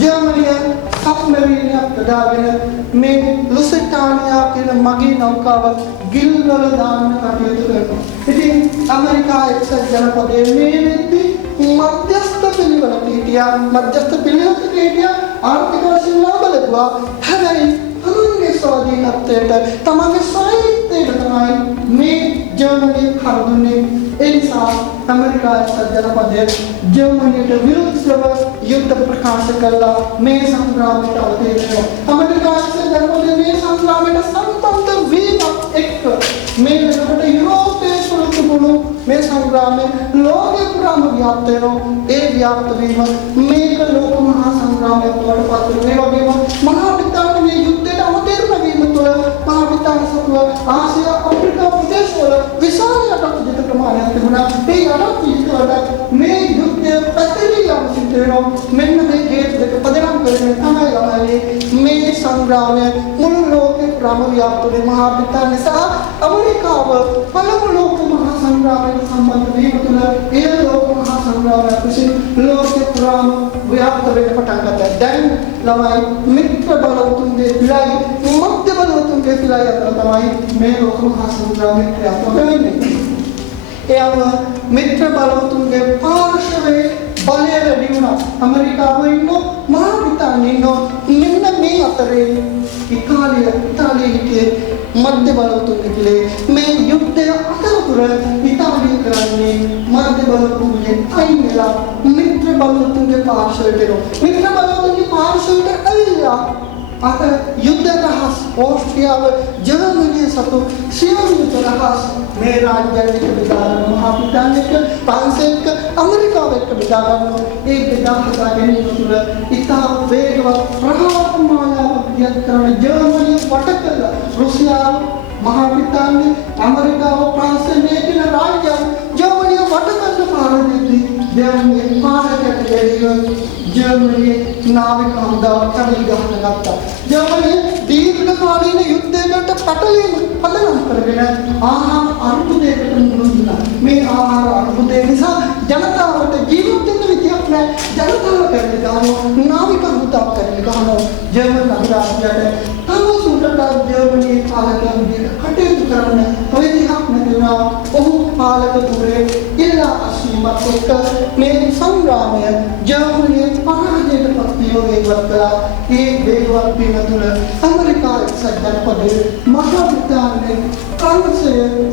ජර්මනිය සබ්මරීනියක් දාගෙන මේ ලුසිටානියා කියන මගේ නෞකාව ගිල්වල දාන්න කටයුතු කරනවා. ඉතින් ඇමරිකා එක්සත් ජනපදයේ මේ වෙද්දී මධ්‍යස්ථ පිළිවෙලක හිටියා. ආර්ථික වශයෙන් ලාභ ලැබුවා. හැබැයි තමන්ගේ ස්වාධීනත්වයට තමන්ගේ ස්වෛරීත්වයට තමයි මේ ජර්මනිය කර දුන්නේ. ඒ නිසා ඇමරිකාවේ ජනපදය ජර්මනියට විරුද්ධව යුද්ධ ප්‍රකාශ කළා මේ සංග්‍රාමයට අවතීර්ණ වෙනවා. ඇමරිකාවේ ජනපදය මේ සංග්‍රාමයට සම්බන්ධ වීමත් එක්ක මේ වෙනකොට යුරෝපයේ තුළ තිබුණු මේ සංග්‍රාමය ලෝකෙ පුරාම ව්‍යාප්ත වෙනවා. ඒ ව්‍යාප්ත වීම මේක ලෝක මහා සංග්‍රාමයක් බවට පත් වෙනවා. ඒ වගේම මහා බ්‍රිතාන්‍ය මේ යුද්ධයට අවතීර්ණ වීම තුළ මහා බ්‍රිතාන්‍ය සතුව ආසියා අප්‍රිකා ප්‍රදේශවල විශාල යටත් ප්‍රමාණයක් තිබුණා. ඒ යටත් යුද්ධවලට මේ යුද්ධය පැතිරිලා සිද්ධ වෙනවා. මෙන්න මේ හේතු දෙක පදනම් කරගෙන තමයි ළමයි මේ සංග්‍රාමය මුළු ලෝකෙ පුරාම ව්‍යාප්ත වෙන මහා බ්‍රිතාන්‍ය සහ ඇමරිකාව පළමු ලෝක මහා සංග්‍රාමයට සම්බන්ධ වීම තුළ ඒ ලෝක මහා සංග්‍රාමයක් විසින් ලෝකෙ පුරාම ව්‍යාප්ත වෙන්න පටන් ගත්තා. දැන් ළමයි මිත්‍ර බලවතුන්ගේ පිළයි මධ්‍ය බලවතුන්ගේ පිළයි අතර තමයි මේ ලෝක මහා සංග්‍රාමය ක්‍රියාත්මක වෙන්නේ. එයම මිත්‍ර බලවතුන්ගේ පාර්ශවයේ බලය වැඩි වුණා. ඇමරිකාව ඉන්නෝ මහා බ්‍රිතාන්‍ය ඉන්නෝ මෙන්න මේ අතරේ ඉතාලිය හිටියේ මධ්‍ය බලවතුන්ගේ පිළේ මේ යුද්ධය අතරතුර ඉතාලිය කරන්නේ මධ්‍ය බලවතුන්ගේ අයින් වෙලා මිත්‍ර බලවතුන්ගේ පාර්ශවයට එනවා. මිත්‍ර බලවතුන්ගේ පාර්ශවයට ඇවිල්ලා අර යුද්ධ රහස් ඕස්ට්‍රියාව ජර්මනිය සතු සියලු යුද්ධ රහස් මේ රාජ්‍යයන් එක්ක බෙදාගෙන මහා බ්‍රිතාන්‍ය එක්ක ප්‍රංශ එක්ක ඇමරිකාව එක්ක බෙදාගන්නවා. ඒ බෙදා හදා ගැනීම තුළ ඉතා වේගවත් ප්‍රහාර මායාවක් ක්‍රියාත් කරන ජර්මනිය වට කළා. රුසියාව මහා බ්‍රිතාන්‍ය ඇමරිකාව ප්‍රංශ මේ කියන රාජ්‍යයන් ජර්මනිය වට කරන පාරදී දෙවන්නේ පාරකට ගැලීම ජර්මනියේ නාවික හමුදාව කඩේ ගහන ගත්තා. ජර්මනිය දීර්ඝකාලීන යුද්ධයකට පැටලීම පදනම් කරගෙන ආහාර අර්බුදයකට මුහුණ දුන්නා. මේ ආහාර අර්බුදය නිසා ජනතාවට ජීවත් වෙන්න විදියක් නැහැ. ජනතාව කඩේ ගහනවා, නාවික හමුදාව කඩේ ගහනවා. ජර්මන් අධිරාජ්‍යයට තවදුරටත් ජර්මනියේ පාලකයන් විදිහට කටයුතු කරන්න ප්‍රතිහක් නැතිවෙනවා. ඔහු පාලක ධුරේ ඉල්ලා අසීමත් එක්ක මේ සංග්‍රාමය ජර්මනියේ පරාජයට පත් වීම වේගවත් කළා. ඒ වේගවත් වීම තුළ ඇමරිකාව එක්සත් ජනපදයේ මහා බ්‍රිතාන්‍යයේ ප්‍රංශය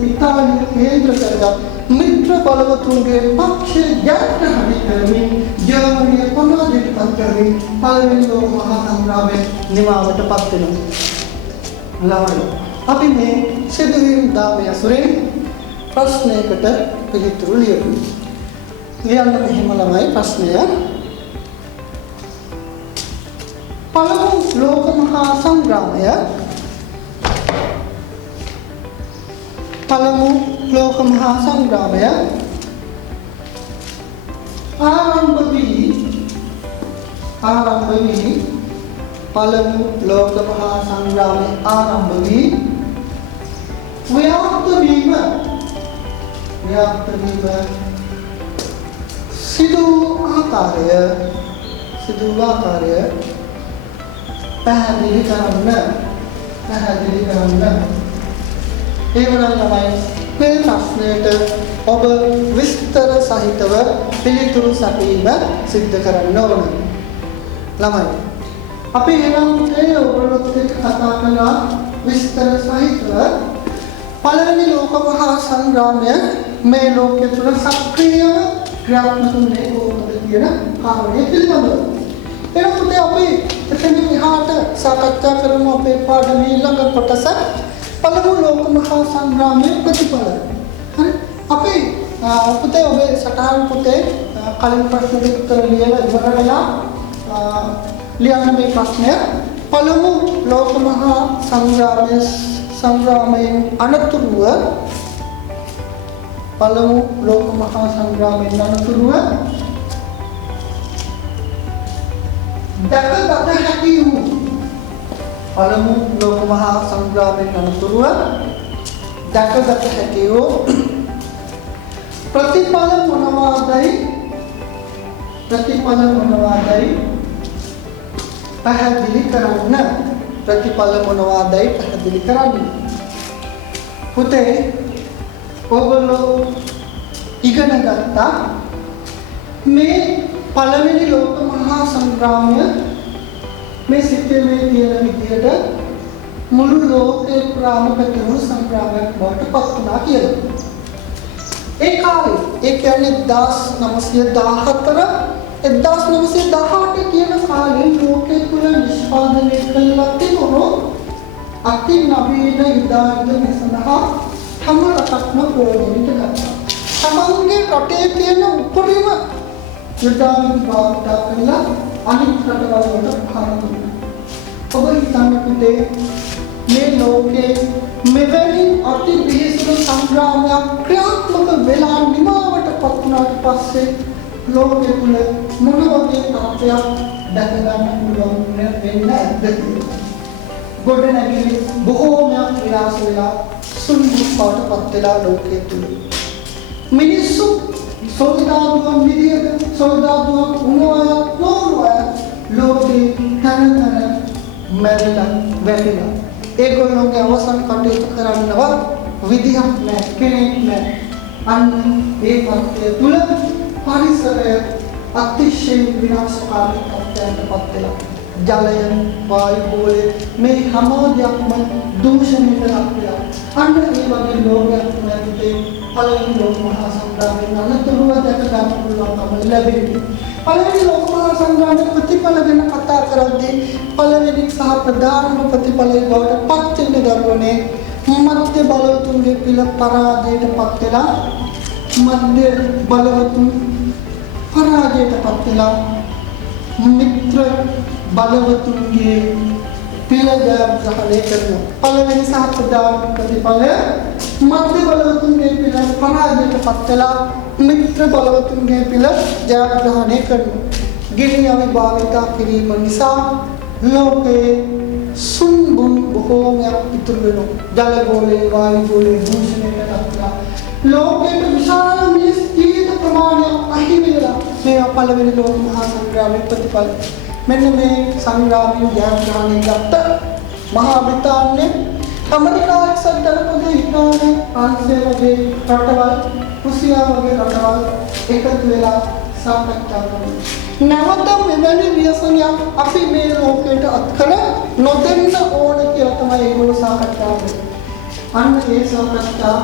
ඉතාලිය කේන්ද්‍ර කරගත් මිත්‍ර බලවතුන්ගේ පක්ෂයේ ජයග්‍රහණය කරමින් ජර්මනිය පරාජයට පත් කරමින් පළවෙනි ලෝක මහා සංග්‍රාමයේ නිමාවට පත් වෙනවා. අපි මේ සිදුවීම් දාමය අසුරෙන් ප්‍රශ්නයකට පිළිතුරු ලියමු. ලියන්න මෙහෙම ළමයි ප්‍රශ්නය. පළමු ලෝක මහා සංග්‍රාමය ආරම්භ වී පළමු ලෝක මහා සංග්‍රාමය ආරම්භ වී ව්‍යාප්ත වීම සිදු ආකාරය පැහැදිලි කරන්න. ඒ වුණාම තමයි මේ ප්‍රශ්නයට ඔබ විස්තර සහිතව පිළිතුරු සැපීම සිද්ධ කරන්න ඕන. ළමයි අපි එනම් ඔයගොල්ලොත් එක්ක කතා කළා විස්තර සහිතව පළවෙනි ලෝක මහා සංග්‍රාමය මේ ලෝකයේ තුල සක්‍රියව ක්‍රියාත්මක වුණේ කොහොමද කියන කාරණය පිළිබඳව. එතකොට අපි එතනින් එහාට සාකච්ඡා කරමු අපේ පාඩමේ ඊළඟ කොටස පළමු ලෝක මහා සංග්‍රාමයේ ප්‍රතිඵල. හරි අපි පුතේ ඔබේ සටහන් පුතේ කලින් ප්‍රශ්නෙට උත්තර ලියලා ඉවර වෙලා ලියන්න මේ ප්‍රශ්නය. පළමු ලෝක මහා සංග්‍රාමයෙන් අනතුරුව දැකගත හැකි වූ ප්‍රතිඵල මොනවාදයි පැහැදිලි කරන්න. පුතේ ඔයගොල්ලෝ ඉගෙන ගත්තා මේ පළවෙනි ලෝක මහා සංග්‍රාමය මේ සිස්ටමේ තියෙන විදිහට මුළු ලෝකේ පුරාම පැතිරුණු සංග්‍රාමයක් බවට පත් වුණා කියලා. ඒ කාලේ ඒ කියන්නේ 1914 1918 කියන කාලේ ලෝකේ තුල නිෂ්පාදනය කළා තිබුණු අති නවීන යුදායුධ සඳහා හැම රටක්ම ප්‍රයෝජනයට ගත්තා. තමන්ගේ රටේ තියෙන උපරිම යුදායුධ භාවිත කරලා අනිත් රටවල් වලට ප්‍රහාර දුන්නා. ඔබ හිතන්න පුතේ මේ ලෝකේ මෙවැනි අති බිහිසුණු සංග්‍රාමයක් ක්‍රියාත්මක වෙලා නිමාවට පත් වුණාට පස්සේ ලෝකෙ තුල මොන වගේ තාපයක් දැක ගන්න පුළුවන් වෙන්නේ නැද්ද කියලා. ගොඩනැගිලි බොහෝමයක් විනාශ වෙලා සුන්බුත් බවට පත් වෙලා ලෝකෙ තුල මිනිස්සු සොල්දාදුවන් විදියට සොල්දාදුවන් වුණා නෝරුවා ලෝකේ තන මැරිලා වැටිලා ඒගොල්ලෝගේ අවසන් කටයුතු කරන්නවත් විදියක් නැහැ කෙනෙක් නැහැ. අන්න ඒ පත්‍ය තුල පරිසරය අතිශය විනාශකාරී තත්ත්වයකට පත් වෙලා ජලය වායු ගෝලය මේ හැම දෙයක්ම දූෂණයට ලක් වෙලා අන්න ඒ වගේ ලෝකයක් නැතිේ පළවෙනි ලෝක මහා සංග්‍රාමයෙන් අනතුරුව දැක ගන්න පුළුවන්කම ලැබෙන්නේ. පළවෙනි ලෝක මහා සංග්‍රාමයේ ප්‍රතිඵල ගැන කතා කරද්දී පළවෙනි සහ ප්‍රධානම ප්‍රතිඵලය බවට පත් වෙන දරුවනේ මධ්‍ය බලවතුන්ගේ පිළ පරාජයට පත් වෙලා මධ්‍ය බලවතුන් පරාජයට පත් වෙලා මිත්‍ර බලවතුන්ගේ පිළ ජයග්‍රහණය කරනවා. පළවෙනි සහ ප්‍රධාන ප්‍රතිඵලය මධ්‍ය බලවතුන්ගේ පිළ පරාජයට පත් වෙලා මිත්‍ර බලවතුන්ගේ පිළ ජයග්‍රහණය කරනවා. ගිනි අවිභාවිතා කිරීම නිසා ලෝකයේ සුන්බුන් බොහෝමයක් ඉතුරු වෙනවා. ජල ගෝලයේ වායු ගෝලයේ දූෂණයට ලක්ලා ලෝකයේ විශාල මිනිස් ජීවිත ප්‍රමාණයක් අහිමි වෙලා මේ පළවෙනි ලෝක මහා සංග්‍රාමයේ ප්‍රතිඵල. මෙන්න මේ සංග්‍රාමයේ ජයග්‍රහණය ගත්ත මහා බ්‍රිතාන්‍ය ඇමරිකාව එක්සත් ජනපදයේ ඉස්රායලය ප්‍රංශය වගේ රටවල් රුසියාව වගේ රටවල් එකතු වෙලා සාකච්ඡා කරනවා. නැවත මෙවැනි ව්‍යසනයක් අපි මේ ලෝකයට අත්කර නොදෙන්න ඕන කියලා තමයි ඒගොල්ලෝ සාකච්ඡා කරන්නේ. අන්න ඒ සාකච්ඡා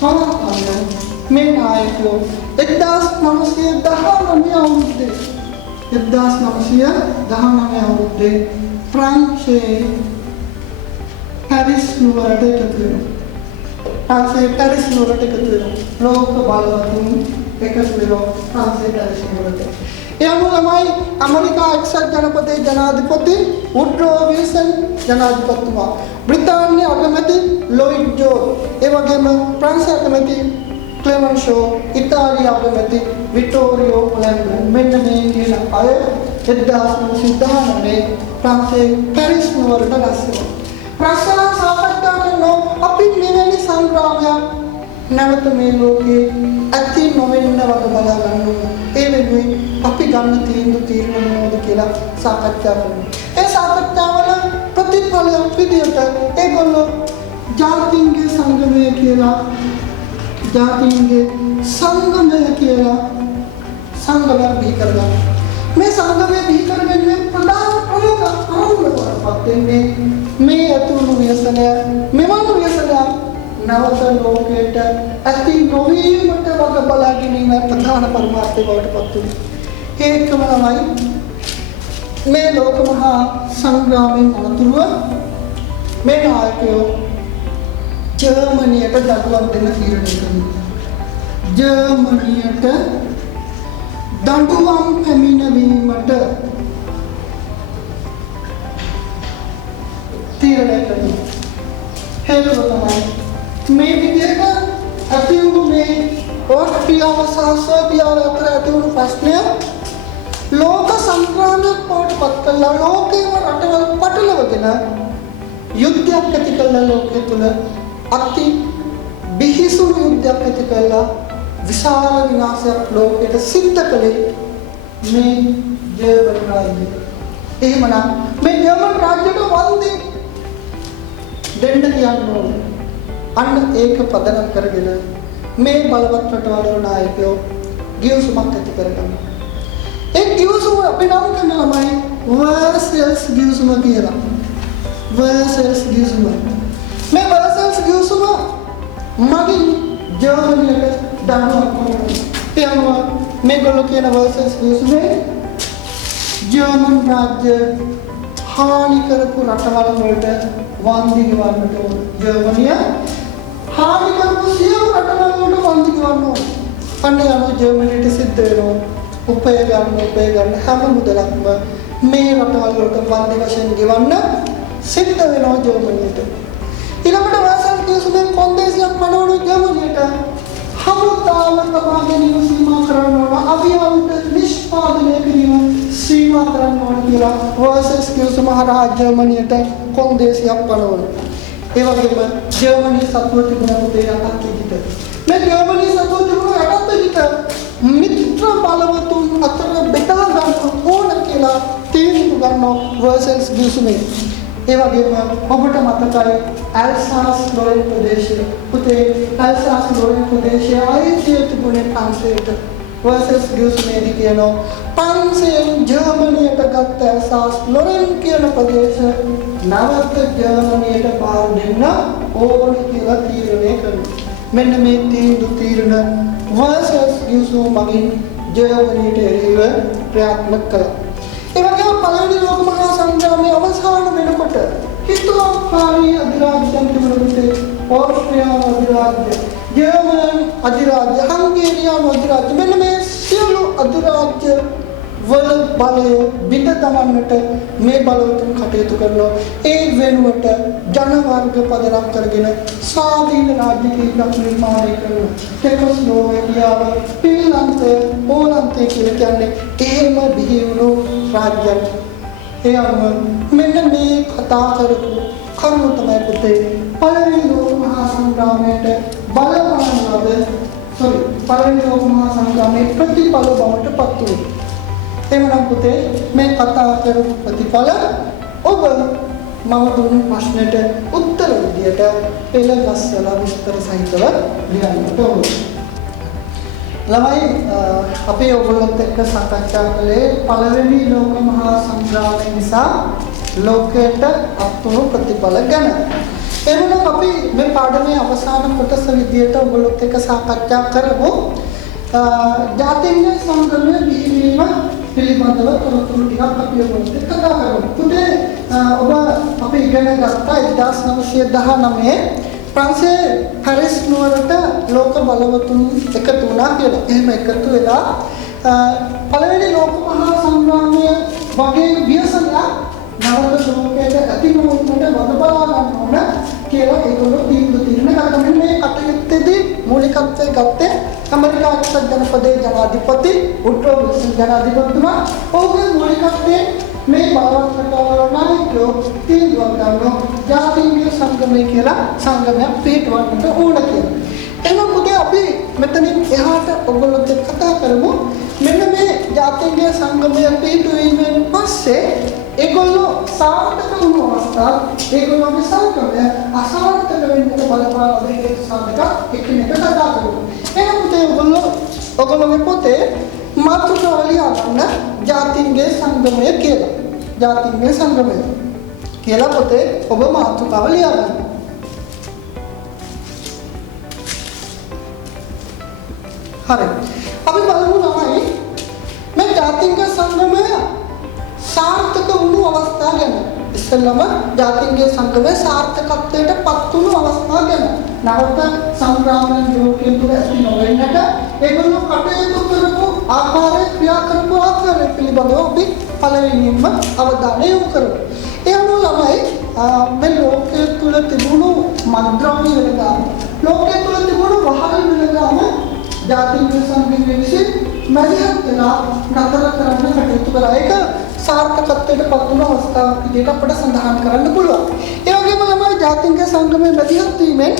පවත්වන මේ නායකයෝ 1919 අවුරුද්දේ ප්‍රංශයේ පැරිස් නුවරට එකතු වෙනවා. පැරිස් නුවරට එකතු වෙනවා. ලෝක බලවතුන් එකතු වෙනවා ප්‍රංශයේ පැරිස් නුවරට. ඒ අනුව තමයි ඇමරිකා එක්සත් ජනපදයේ ජනාධිපති වුඩ්‍රෝ විල්සන් ජනාධිපතිතුමා, බ්‍රිතාන්‍ය අගමැති ලොයිඩ් ජෝර්ජ්, ඒ වගේම ප්‍රංශ අගමැති ක්ලෙමන්ෂෝ, ඉතාලිය අගමැති විටෝරියෝ පොලැන්ඩෝ මෙන්න මේ කියන අය 1919 ප්‍රංශයේ පැරිස් නුවරට රැස් වෙනවා. ප්‍රශ්න සාකච්ඡා කරනවා අපි මෙවැනි සංග්‍රාමයක් නැවත මේ ලෝකේ ඇති නොවෙන්න වගේ බලා ගන්න ඕනේ. ඒ වෙනුවෙන් අපි ගන්න තීරණ මොනවද කියලා සාකච්ඡා කරනවා. ඒ සාකච්ඡාවල ප්‍රතිඵලයක් විදියට ඒගොල්ලෝ ජාතීන්ගේ සංගමය කියලා සංගමයක් බිහි කරගන්නවා. මේ සංගමය බිහි කරගන්නේ ප්‍රධාන ප්‍රමුඛ අරමුණකට වෙන්නේ මේ අතුරු ව්‍යසනය මෙවන් ව්‍යසනයක් නවත ලෝකයට ඇති නොවීමට වග බලා ගැනීම ප්‍රධාන පරමාර්ථය බවට පත් වුණා. ඒකම තමයි මේ ලෝක මහා සංග්‍රාමයෙන් අනතුරුව මේ නායකයෝ ජර්මනියට දඩුවම් දෙන්න තීරණය කළා. ජර්මනියට දඬුවම් පැමිණවීමට තීරණය කළා. හේතුව තමයි මේ විදිහට ඇති වුණු මේ ඕස්ට්‍රියාව සහ සර්බියාව අතර ඇති වුණු ප්‍රශ්නය ලෝක සංග්‍රාමයක් බවට පත් කළා. ලෝකේම රටවල් පටලවගෙන යුද්ධයක් ඇති කළා. ලෝකයේ තුල අති බිහිසුණු යුද්ධයක් ඇති කළා. විශාල විනාශයක් ලෝකයට සිද්ධ කළේ මේ ජර්මන් රාජ්‍යය. එහෙමනම් මේ ජර්මන් රාජ්‍යයට වන්දි දෙන්න කියන්නේ අන්න ඒක පදනම් කරගෙන මේ බලවත් රටවල නායකයෝ ගිවිසුමක් ඇති කරගන්නවා. ඒ ගිවිසුම අපි නම් කරන ළමයි වර්සල්ස් ගිවිසුම කියලා. versus ගිවිසුම. මේ versus ගිවිසුම මගින් ජර්මනියට දඬුවම් කරනවා. ඒ අනුව මේගොල්ලෝ කියන versus ගිවිසුමේ ජර්මන් රාජ්‍ය හානි කරපු රටවල් වලට වන්දි ගෙවන්නට ඕන. ජර්මනිය හානි කරපු සියලු රටවල් වලට වන්දි ගෙවන්න ඕන. අන්න යනවා ජර්මනියට සිද්ධ වෙනවා. උපය ගන්න හැම මුදලක්ම මේ රටවල් වලට වන්දි වශයෙන් ගෙවන්න සිද්ධ වෙනවා ජර්මනියට. ඊළඟට වාසල් කියසුමෙන් කොන්දේසියක් පනවන ජර්මනියට හමුදාව තබා ගැනීම සීමා කරන්න ඕන. අභියෝග නිෂ්පාදනය කිරීම සීමා කරන්න ඕන කියලා වාසස් කියසුම හරහා ජර්මනියට කොන්දේසියක් පනවන. ඒ වගේම ජර්මනිය සතුව තිබුණු දේ යටත් විදිහට මේ ජර්මනිය සතුව තිබුණු යටත් විදිහට මිත්‍ර බලවතුන් අතර බෙදා ගන්න ඕන කියලා තීන්දුව ගන්නවා වර්සල්ස් ගිවිසුමේ. ඒ වගේම ඔබට මතකයි ඇල්සාස් ලොරෙන් ප්‍රදේශයේ පුතේ ඇල්සාස් ලොරෙන් ප්‍රදේශයේ අයිතිය තිබුණේ ප්‍රංශයට. වර්සල්ස් ගිවිසුමේදී කියනවා ප්‍රංශයෙන් ජර්මනියට ගත්ත ඇල්සාස් ලොරෙන් කියන ප්‍රදේශ නැවත ජර්මනියට බාර දෙන්න ඕන කියලා තීරණය කරනවා. මෙන්න මේ තීරණ වර්සස් ගිවිසුම මගින් ජර්මනියට එරෙහිව ක්‍රියාත්මක කළා. ඒ වගේම පළවෙනි ලෝක මහා සංග්‍රාමයේ අවසාන වෙනකොට හිතුවක්කාරී අධිරාජ්‍යයන් තිබුණේ ඕස්ට්‍රියානු අධිරාජ්‍ය, ජර්මන් අධිරාජ්‍ය, හංගේරියානු අධිරාජ්‍ය මෙන්න මේ සියලු අධිරාජ්‍ය වල බලය බිඳ දමන්නට මේ බලවතුන් කටයුතු කරනවා. ඒ වෙනුවට ජන වර්ග පදනම් කරගෙන ස්වාධීන රාජ්‍ය කීපයක් නිර්මාණය කරනවා. චෙකෝස්ලෝවාකියාව, ෆින්ලන්තය, පෝලන්තය කියලා කියන්නේ එහෙම බිහි වුණු රාජ්‍යයන්. ඒ අනුව මෙන්න මේ කතා කරපු කරුණු තමයි පුතේ පළවෙනි ලෝක මහා සංග්‍රාමයට පළවෙනි ලෝක මහා සංග්‍රාමයේ ප්‍රතිඵල බවට පත් වුණේ. එමනම් පුතේ මේ කතා කරපු ප්‍රතිඵල ඔබ මම දුන්නු ප්‍රශ්නෙට උත්තර විදියට පෙළ ගස්සලා විස්තර සහිතව ලියන්නට ඕන. ළමයි අපි ඔයගොල්ලොත් එක්ක සාකච්ඡා කළේ පළවෙනි ලෝක මහා සංග්‍රාමය නිසා ලෝකයට අත්වුණු ප්‍රතිඵල ගැන. එමනම් අපි මේ පාඩමේ අවසාන කොටස විදියට ඔයගොල්ලොත් එක්ක සාකච්ඡා කරමු. ජාතින්ගේ සංගමයේ බිහිවීම පිළිබඳව තොරතුරු ටිකක් අපි ඔයගොල්ලොත් එක්ක කතා කරමු. පුතේ ඔබ අපි ඉගෙන ගත්තා 1919 ප්‍රංශයේ පැරිස් නුවරට ලෝක බලවතුන් එකතු වුණා කියලා. එහෙම එකතු වෙලා පළවෙනි ලෝක මහා සංග්‍රාමය වගේ ව්‍යසනයක් නවත ලෝකයට ඇති නොවුනට වද බලා ගන්න ඕන කියලා ඒගොල්ලෝ තීරණ ගත්තා. මේ කටයුත්තේදී මූලිකත්වයේ ගත්තේ ඇමරිකා එක්සත් ජනපදයේ ජනාධිපති වුඩ්‍රෝ විල්සන් ජනාධිපතිතුමා. ඔහුගේ මූලිකත්වයෙන් මේ බලවත් රටවල් නායකයෝ තීන්දුවක් ගන්නවා ජාතින්ගේ සංගමය කියලා සංගමයක් පිටවන්නට ඕන කියලා. එහෙනම් පුතේ අපි මෙතනින් එහාට ඔයගොල්ලොත් එක්ක කතා කරමු. මෙන්න මේ ජාතින්ගේ සංගමය පිටවීමෙන් පස්සේ ඒගොල්ලෝ සාර්ථක වුණු අවස්ථා ඒගොල්ලෝගේ සංගමය අසාර්ථක වෙන්න බලපාන දෙයක් සාධක එකිනෙක කතා කරමු. එහෙනම් පුතේ ඔයගොල්ලෝගේ පොතේ මාතෘකාව ලියා ගන්න ජාතින්ගේ සංගමය කියලා. ජාතින්ගේ සංගමය කියලා පොතේ ඔබ මාතෘකාව ලියා ගන්න. හරි. අපි බලමු තමයි මේ ජාතින්ගේ සංගමය සාර්ථක වුණු අවස්ථා ගැන. ඉස්සෙල්ලම ජාතින්ගේ සංගමය සාර්ථකත්වයට පත් වුණු අවස්ථා ගැන. නවත සංග්‍රාමයෙන් ලෝකයේ තුල ඇති නොවෙන්නට ඒගොල්ලෝ කටයුතු කරපු ආකාරය ක්‍රියා කරපු ආකාරය පිළිබඳව අපි පළවෙනියෙන්ම අවධානය යොමු කරමු. ඒ අනුව ළමයි මේ ලෝකයේ තුල තිබුණු මද්ද්‍රව්‍ය වෙනදාම ලෝකයේ තුල තිබුණු වහල් වෙනදාම ජාතින්ගේ සංගමය විසින් මැදිහත් වෙලා නතර කරන්න කටයුතු කරා. ඒක සාර්ථකත්වයට පත් වුණු අවස්ථාවක් විදිහට අපිට සඳහන් කරන්න පුළුවන්. ඒ වගේම තමයි ජාතින්ගේ සංගමයේ මැදිහත් වීමෙන්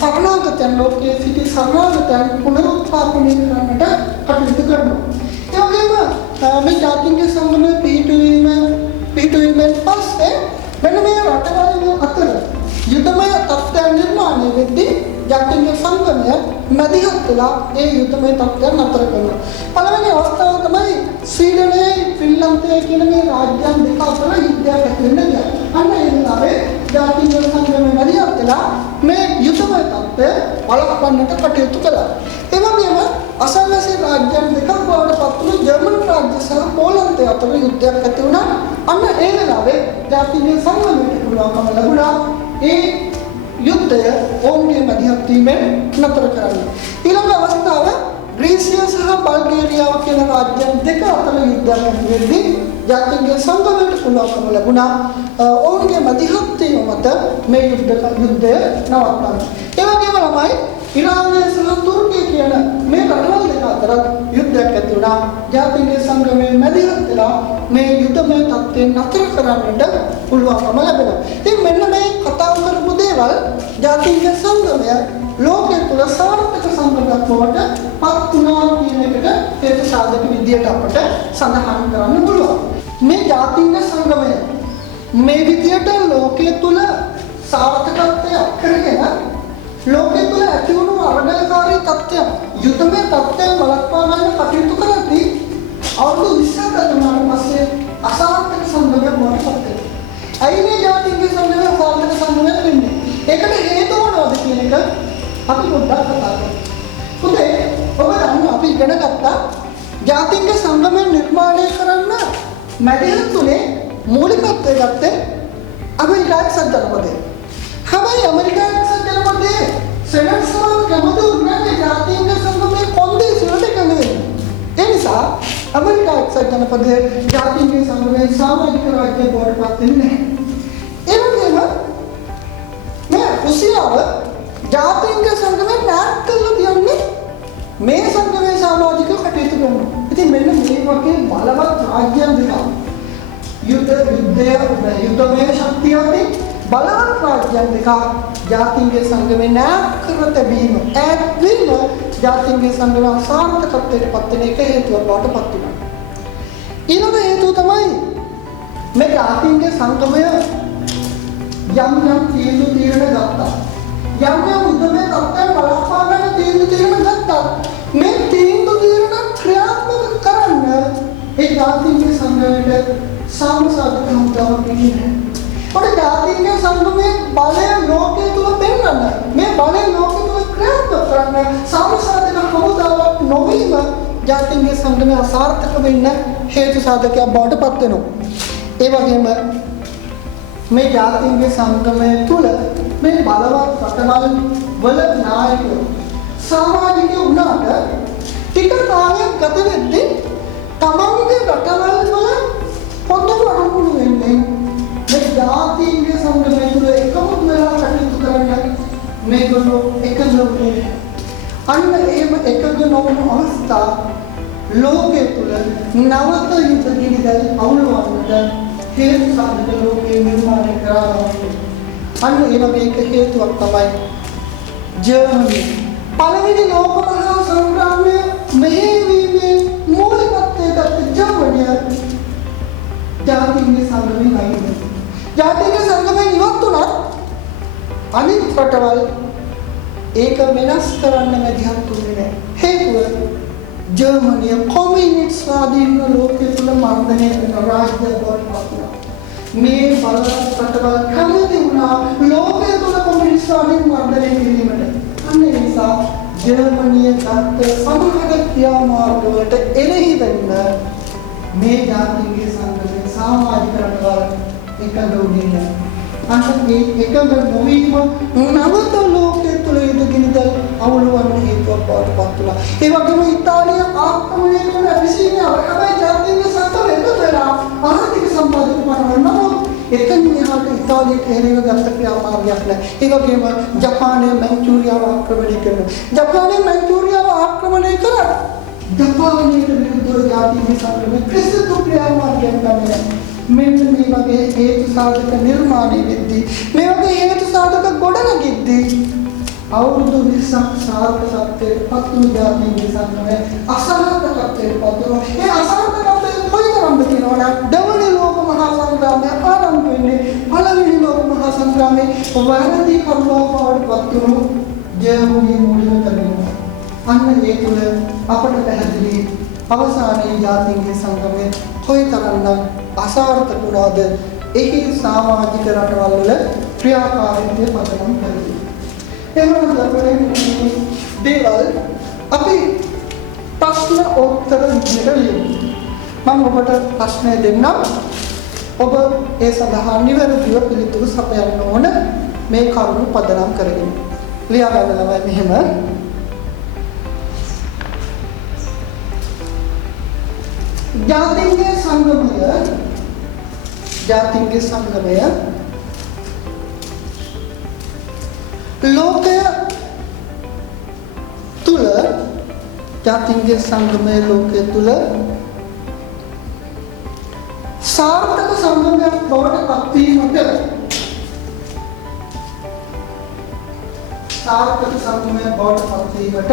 සරණාගතයන් ලෝකයේ සිටි සරණාගතයන් පුනරුත්ථාපනය කරන්නට කටයුතු කරනවා. ඒ වගේම මේ ජාතින්ගේ සංගමයේ පිහිටුවීමෙන් පස්සේ මෙන්න මේ රටවල් අතර යුද්ධමය තත්ත්වයන් නිර්මාණය වෙද්දී ජාතින්ගේ සංගමය මැදිහත් වෙලා ඒ යුද්ධමය තත්ත්වයන් නතර කරනවා. පළවෙනි අවස්ථාව තමයි ස්වීඩනයේ ෆින්ලන්තයේ කියන මේ රාජ්‍යයන් දෙක අතර යුද්ධයක් ඇති වෙන එක. අන්න ඒ වෙලාවේ ජාතික සංගමයේ වැඩියක් වෙලා මේ යුතුයමය තත්ත්වය වළක්වන්නට කටයුතු කළා. ඒ වගේම අසල්වැසි රාජ්‍යයන් දෙකක් බවට පත් වුණු ජර්මන් රාජ්‍ය සහ පෝලන්තය අතර යුද්ධයක් ඇති වුණා. අන්න ඒ වෙලාවේ ජාතික සංගමයට පුළුවන්කම ලැබුණා ඒ යුද්ධය ඔවුන්ගේ මැදිහත් වීමෙන් නතර කරන්න. ඊළඟ අවස්ථාව ග්‍රීසිය සහ බල්ගේරියාව කියන රාජ්‍යයන් දෙක අතර යුද්ධයක් ඇති වෙද්දී ජාතික සංගමයට පුළුවන්කම ලැබුණා ඔවුන්ගේ මැදිහත් වීම මත මේ යුද්ධය නවත්තන්න. ඒ වගේම තමයි ඉරානය සහ තුර්කිය කියන මේ රටවල් දෙක අතර යුද්ධයක් ඇති වුණා. ජාතික සංගමයේ මැදිහත් වෙලා මේ යුද්ධමය තත්ත්වයෙන් නතර කරන්නට පුළුවන්කම ලැබෙනවා. ඉතින් මෙන්න මේ කතා කරපු දේවල් ජාතික සංගමය ලෝකයේ තුල සාර්ථක සංගමයක් බවට පත් වුණා කියන එකට හේතු සාධක විදියට අපට සඳහන් කරන්න පුළුවන්. මේ ජාතික සංගමය මේ විදියට ලෝකයේ තුල සාර්ථකත්වයක් කරගෙන ලෝකයේ තුල ඇති වුණු අරගලකාරී තත්ත්වය යුද්ධමය තත්ත්වය වළක්වා ගන්න කටයුතු කරද්දී අවුරුදු 20ක් ගත වුණාට පස්සේ අසාර්ථක සංගමයක් බවට පත් වෙනවා. ඇයි මේ ජාතික සංගමය අසාර්ථක සංගමයක් වෙන්නේ? ඒකට හේතුව මොනවද කියන එක අපි පොඩ්ඩක් කතා කරමු. පුතේ ඔබ දන්නවා අපි ඉගෙන ගත්තා ජාතික සංගමය නිර්මාණය කරන්න මැදිහත්ුනේ මූලිකත්වය ගත්තේ ඇමරිකා එක්සත් ජනපදය. හැබැයි ඇමරිකා එක්සත් ජනපදයේ සෙනට් සභාව කැමති වුණේ ජාතික සංගමයේ කොන්දේසි වලට එකඟ වෙන්න. ඒ නිසා ඇමරිකා එක්සත් ජනපදයේ ජාතික සංගමයේ සමාජික රාජ්‍ය බවට පත් වෙන්නේ නැහැ. ඒ වගේම මේ රුසියාව ජාතික සංගමයේ නාට් කරලා තියන්නේ මේ සංගමයේ සමාජික කටයුතු කරනවා. ඉතින් මෙන්න මේ වගේ බලවත් රාජ්‍යයන් දෙකක් යුද්ධමය ශක්තියවලින් බලවත් රාජ්‍යයන් දෙකක් ජාතික සංගමයේ නාට් කර තිබීම ඇත්වීම ජාතික සංගමයේ අසාර්ථකත්වයට පත් වෙන එක හේතුවක් බවට පත් වෙනවා. ඊළඟ හේතුව තමයි මේ ජාතික සංගමය යම් තීරණ ගත්තා. යම් යුද්ධමය තත්ත්වයන් බලපා ගන්න තීරණ ගත්තා. මේ තීරණ ක්‍රියාත්මක කරන්න ඒ ජාතික සංගමයට සාමසාධක හමුදාවක් නැහැ. ඔය ජාතික සංගමයේ බලය ලෝකයේ තුල පෙන්වන්න මේ බලය ලෝකයේ තුල ක්‍රියාත්මක කරන්න සාමසාධක හමුදාවක් නොවීම ජාතික සංගමයේ අසාර්ථක වෙන්න හේතු සාධකයක් බවට පත් වෙනවා. ඒ වගේම මේ ජාතික සංගමය තුල මේ බලවත් රටවල් වල නායකයෝ සමාජිකයෝ වුණාට ටික කාලයක් ගත වෙද්දී තමන්ගේ රටවල් වල පොදු අනුකූල වෙන්නේ මේ ජාතික සංගමය තුල එකම වෙලා කටයුතු කරන්න මේගොල්ලෝ එකඟ වෙන්නේ. අන්න එහෙම එකඟ නොවන අවස්ථා ලෝකයේ තුල නවත යුද්ධ කිරිදල් අවුලවන්නට හේතු සාධක ලෝකයේ නිර්මාණය කරනවා. අන්න ඒ වගේ එක හේතුවක් තමයි ජර්මනි පළවෙනි ලෝක මහා සංග්‍රාමයේ මෙහෙයවීමේ මූලිකත්වයට ගත් ජර්මනිය ජාතික සංගමයෙන් අයින්. ජාතික සංගමයෙන් ඉවත් වුණා අනිත් රටවල් ඒක වෙනස් කරන්න මැදිහත් වුණේ නැහැ. හේතුව ජර්මනිය කොමියුනිස්ට් ස්වාධීන ලෝකයේ තුල මර්ධනය කරන රාජ්‍ය බවට පත් වුණා. මේ බලවත් රටවල් කැමති වුණා ලෝකයේ තුල කොමියුනිස්ට් ස්වාධීන මර්ධනය කිරීමට. අන්න ඒ නිසා ජර්මනිය ගත්ත සමහර ක්‍රියාමාර්ගවලට එරෙහි වෙන්න මේ ජාතික සංගමයේ සමාජික රටවල් එකඟ වුණේ නැහැ. අන්න මේ එකඟ නොවීම නවත ලෝකයේ තුල යුදගිනිදල් අවුලවන්න හේතුවක් බවට පත් වුණා. ඒ වගේම ඉතාලිය ආක්‍රමණය කරන විශ්ීනිය හැබැයි ජාතික සංගමය එකතු වෙලා ආර්ථික සම්පාදක කරනවා. එතන එහාට ඉතාලියට එරෙහිව ගත්ත ක්‍රියාමාර්ගයක් නැහැ. ඒ වගේම ජපානය මැන්චූරියාව ආක්‍රමණය කරනවා. ජපානය මැන්චූරියාව ආක්‍රමණය කරා ජපානයට විරුද්ධව ජාතික සංගමයේ කිසිදු ක්‍රියාමාර්ගයක් නැහැ. මෙන්න මේ වගේ හේතු සාධක නිර්මාණය වෙද්දී මේ වගේ හේතු සාධක ගොඩනගිද්දී අවුරුදු 20ක් සාර්ථකත්වයට පත් වූ ජාතික සංගමය අසාර්ථකත්වයට පත් වුණා. ඒ අසාර්ථකත්වය කොයිතරම්ද කියනවනම් දෙවන ලෝක මහා සංග්‍රාමය ආරම්භ වෙන්නේ පළවෙනි ලෝක මහා සංග්‍රාමයේ වරදී කරුණාව බවට පත් වුණු ජර්මනිය මූලික කරගෙන අන්න ඒ තුල අපට පැහැදිලි අවසානයේ ජාතික සංගමය කොයිතරම්නම් අසාර්ථක වුණාද එහි සමාජික රටවල් වල ක්‍රියාකාරීත්වය පදනම් කරගෙන. එහෙනම් දරුවනේ මේ දේවල් අපි ප්‍රශ්න උත්තර විදිහට ලියමු. මම ඔබට ප්‍රශ්නය දෙන්නම්. ඔබ ඒ සඳහා නිවැරදිව පිළිතුරු සපයන්න ඕන මේ කරුණු පදනම් කරගෙන. ලියා ගන්නවා මෙහෙම. ජාතින්ගේ සංගමය ලෝකය තුල ජාතින්ගේ සංගමය ලෝකය තුල සාර්ථක සංගමයක් බවට පත්වීමට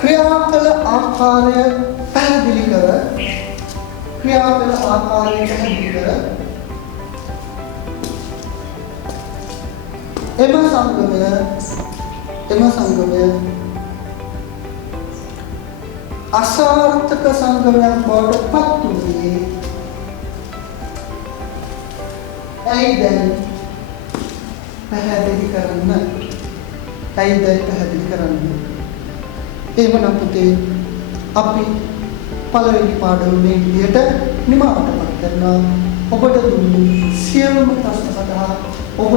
ක්‍රියා කළ ආකාරය පැහැදිලි කර එම සංගමය අසාර්ථක සංගමයක් බවට පත් වූයේ ඇයිදැයි පැහැදිලි කරන්න. එහෙමනම් පුතේ අපි පළවෙනි පාඩමේ විදියට නිමාවටපත් කරනවා. ඔබට දුන්නු සියලුම ප්‍රශ්න සඳහා ඔබ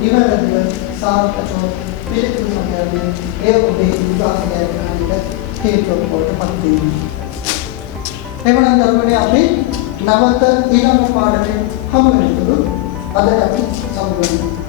නිවැරදිව සාර්ථකව පිළිතුරු සපයන්නේ ඒ ඔබේ විශ්වාසය ගන්නට හේතුවක් බවට පත් වෙනවා. එහෙමනම් දරුවනේ අපි නැවත ඊළඟ පාඩමේ හමු වෙනතුරු අද අපි සමුගමු.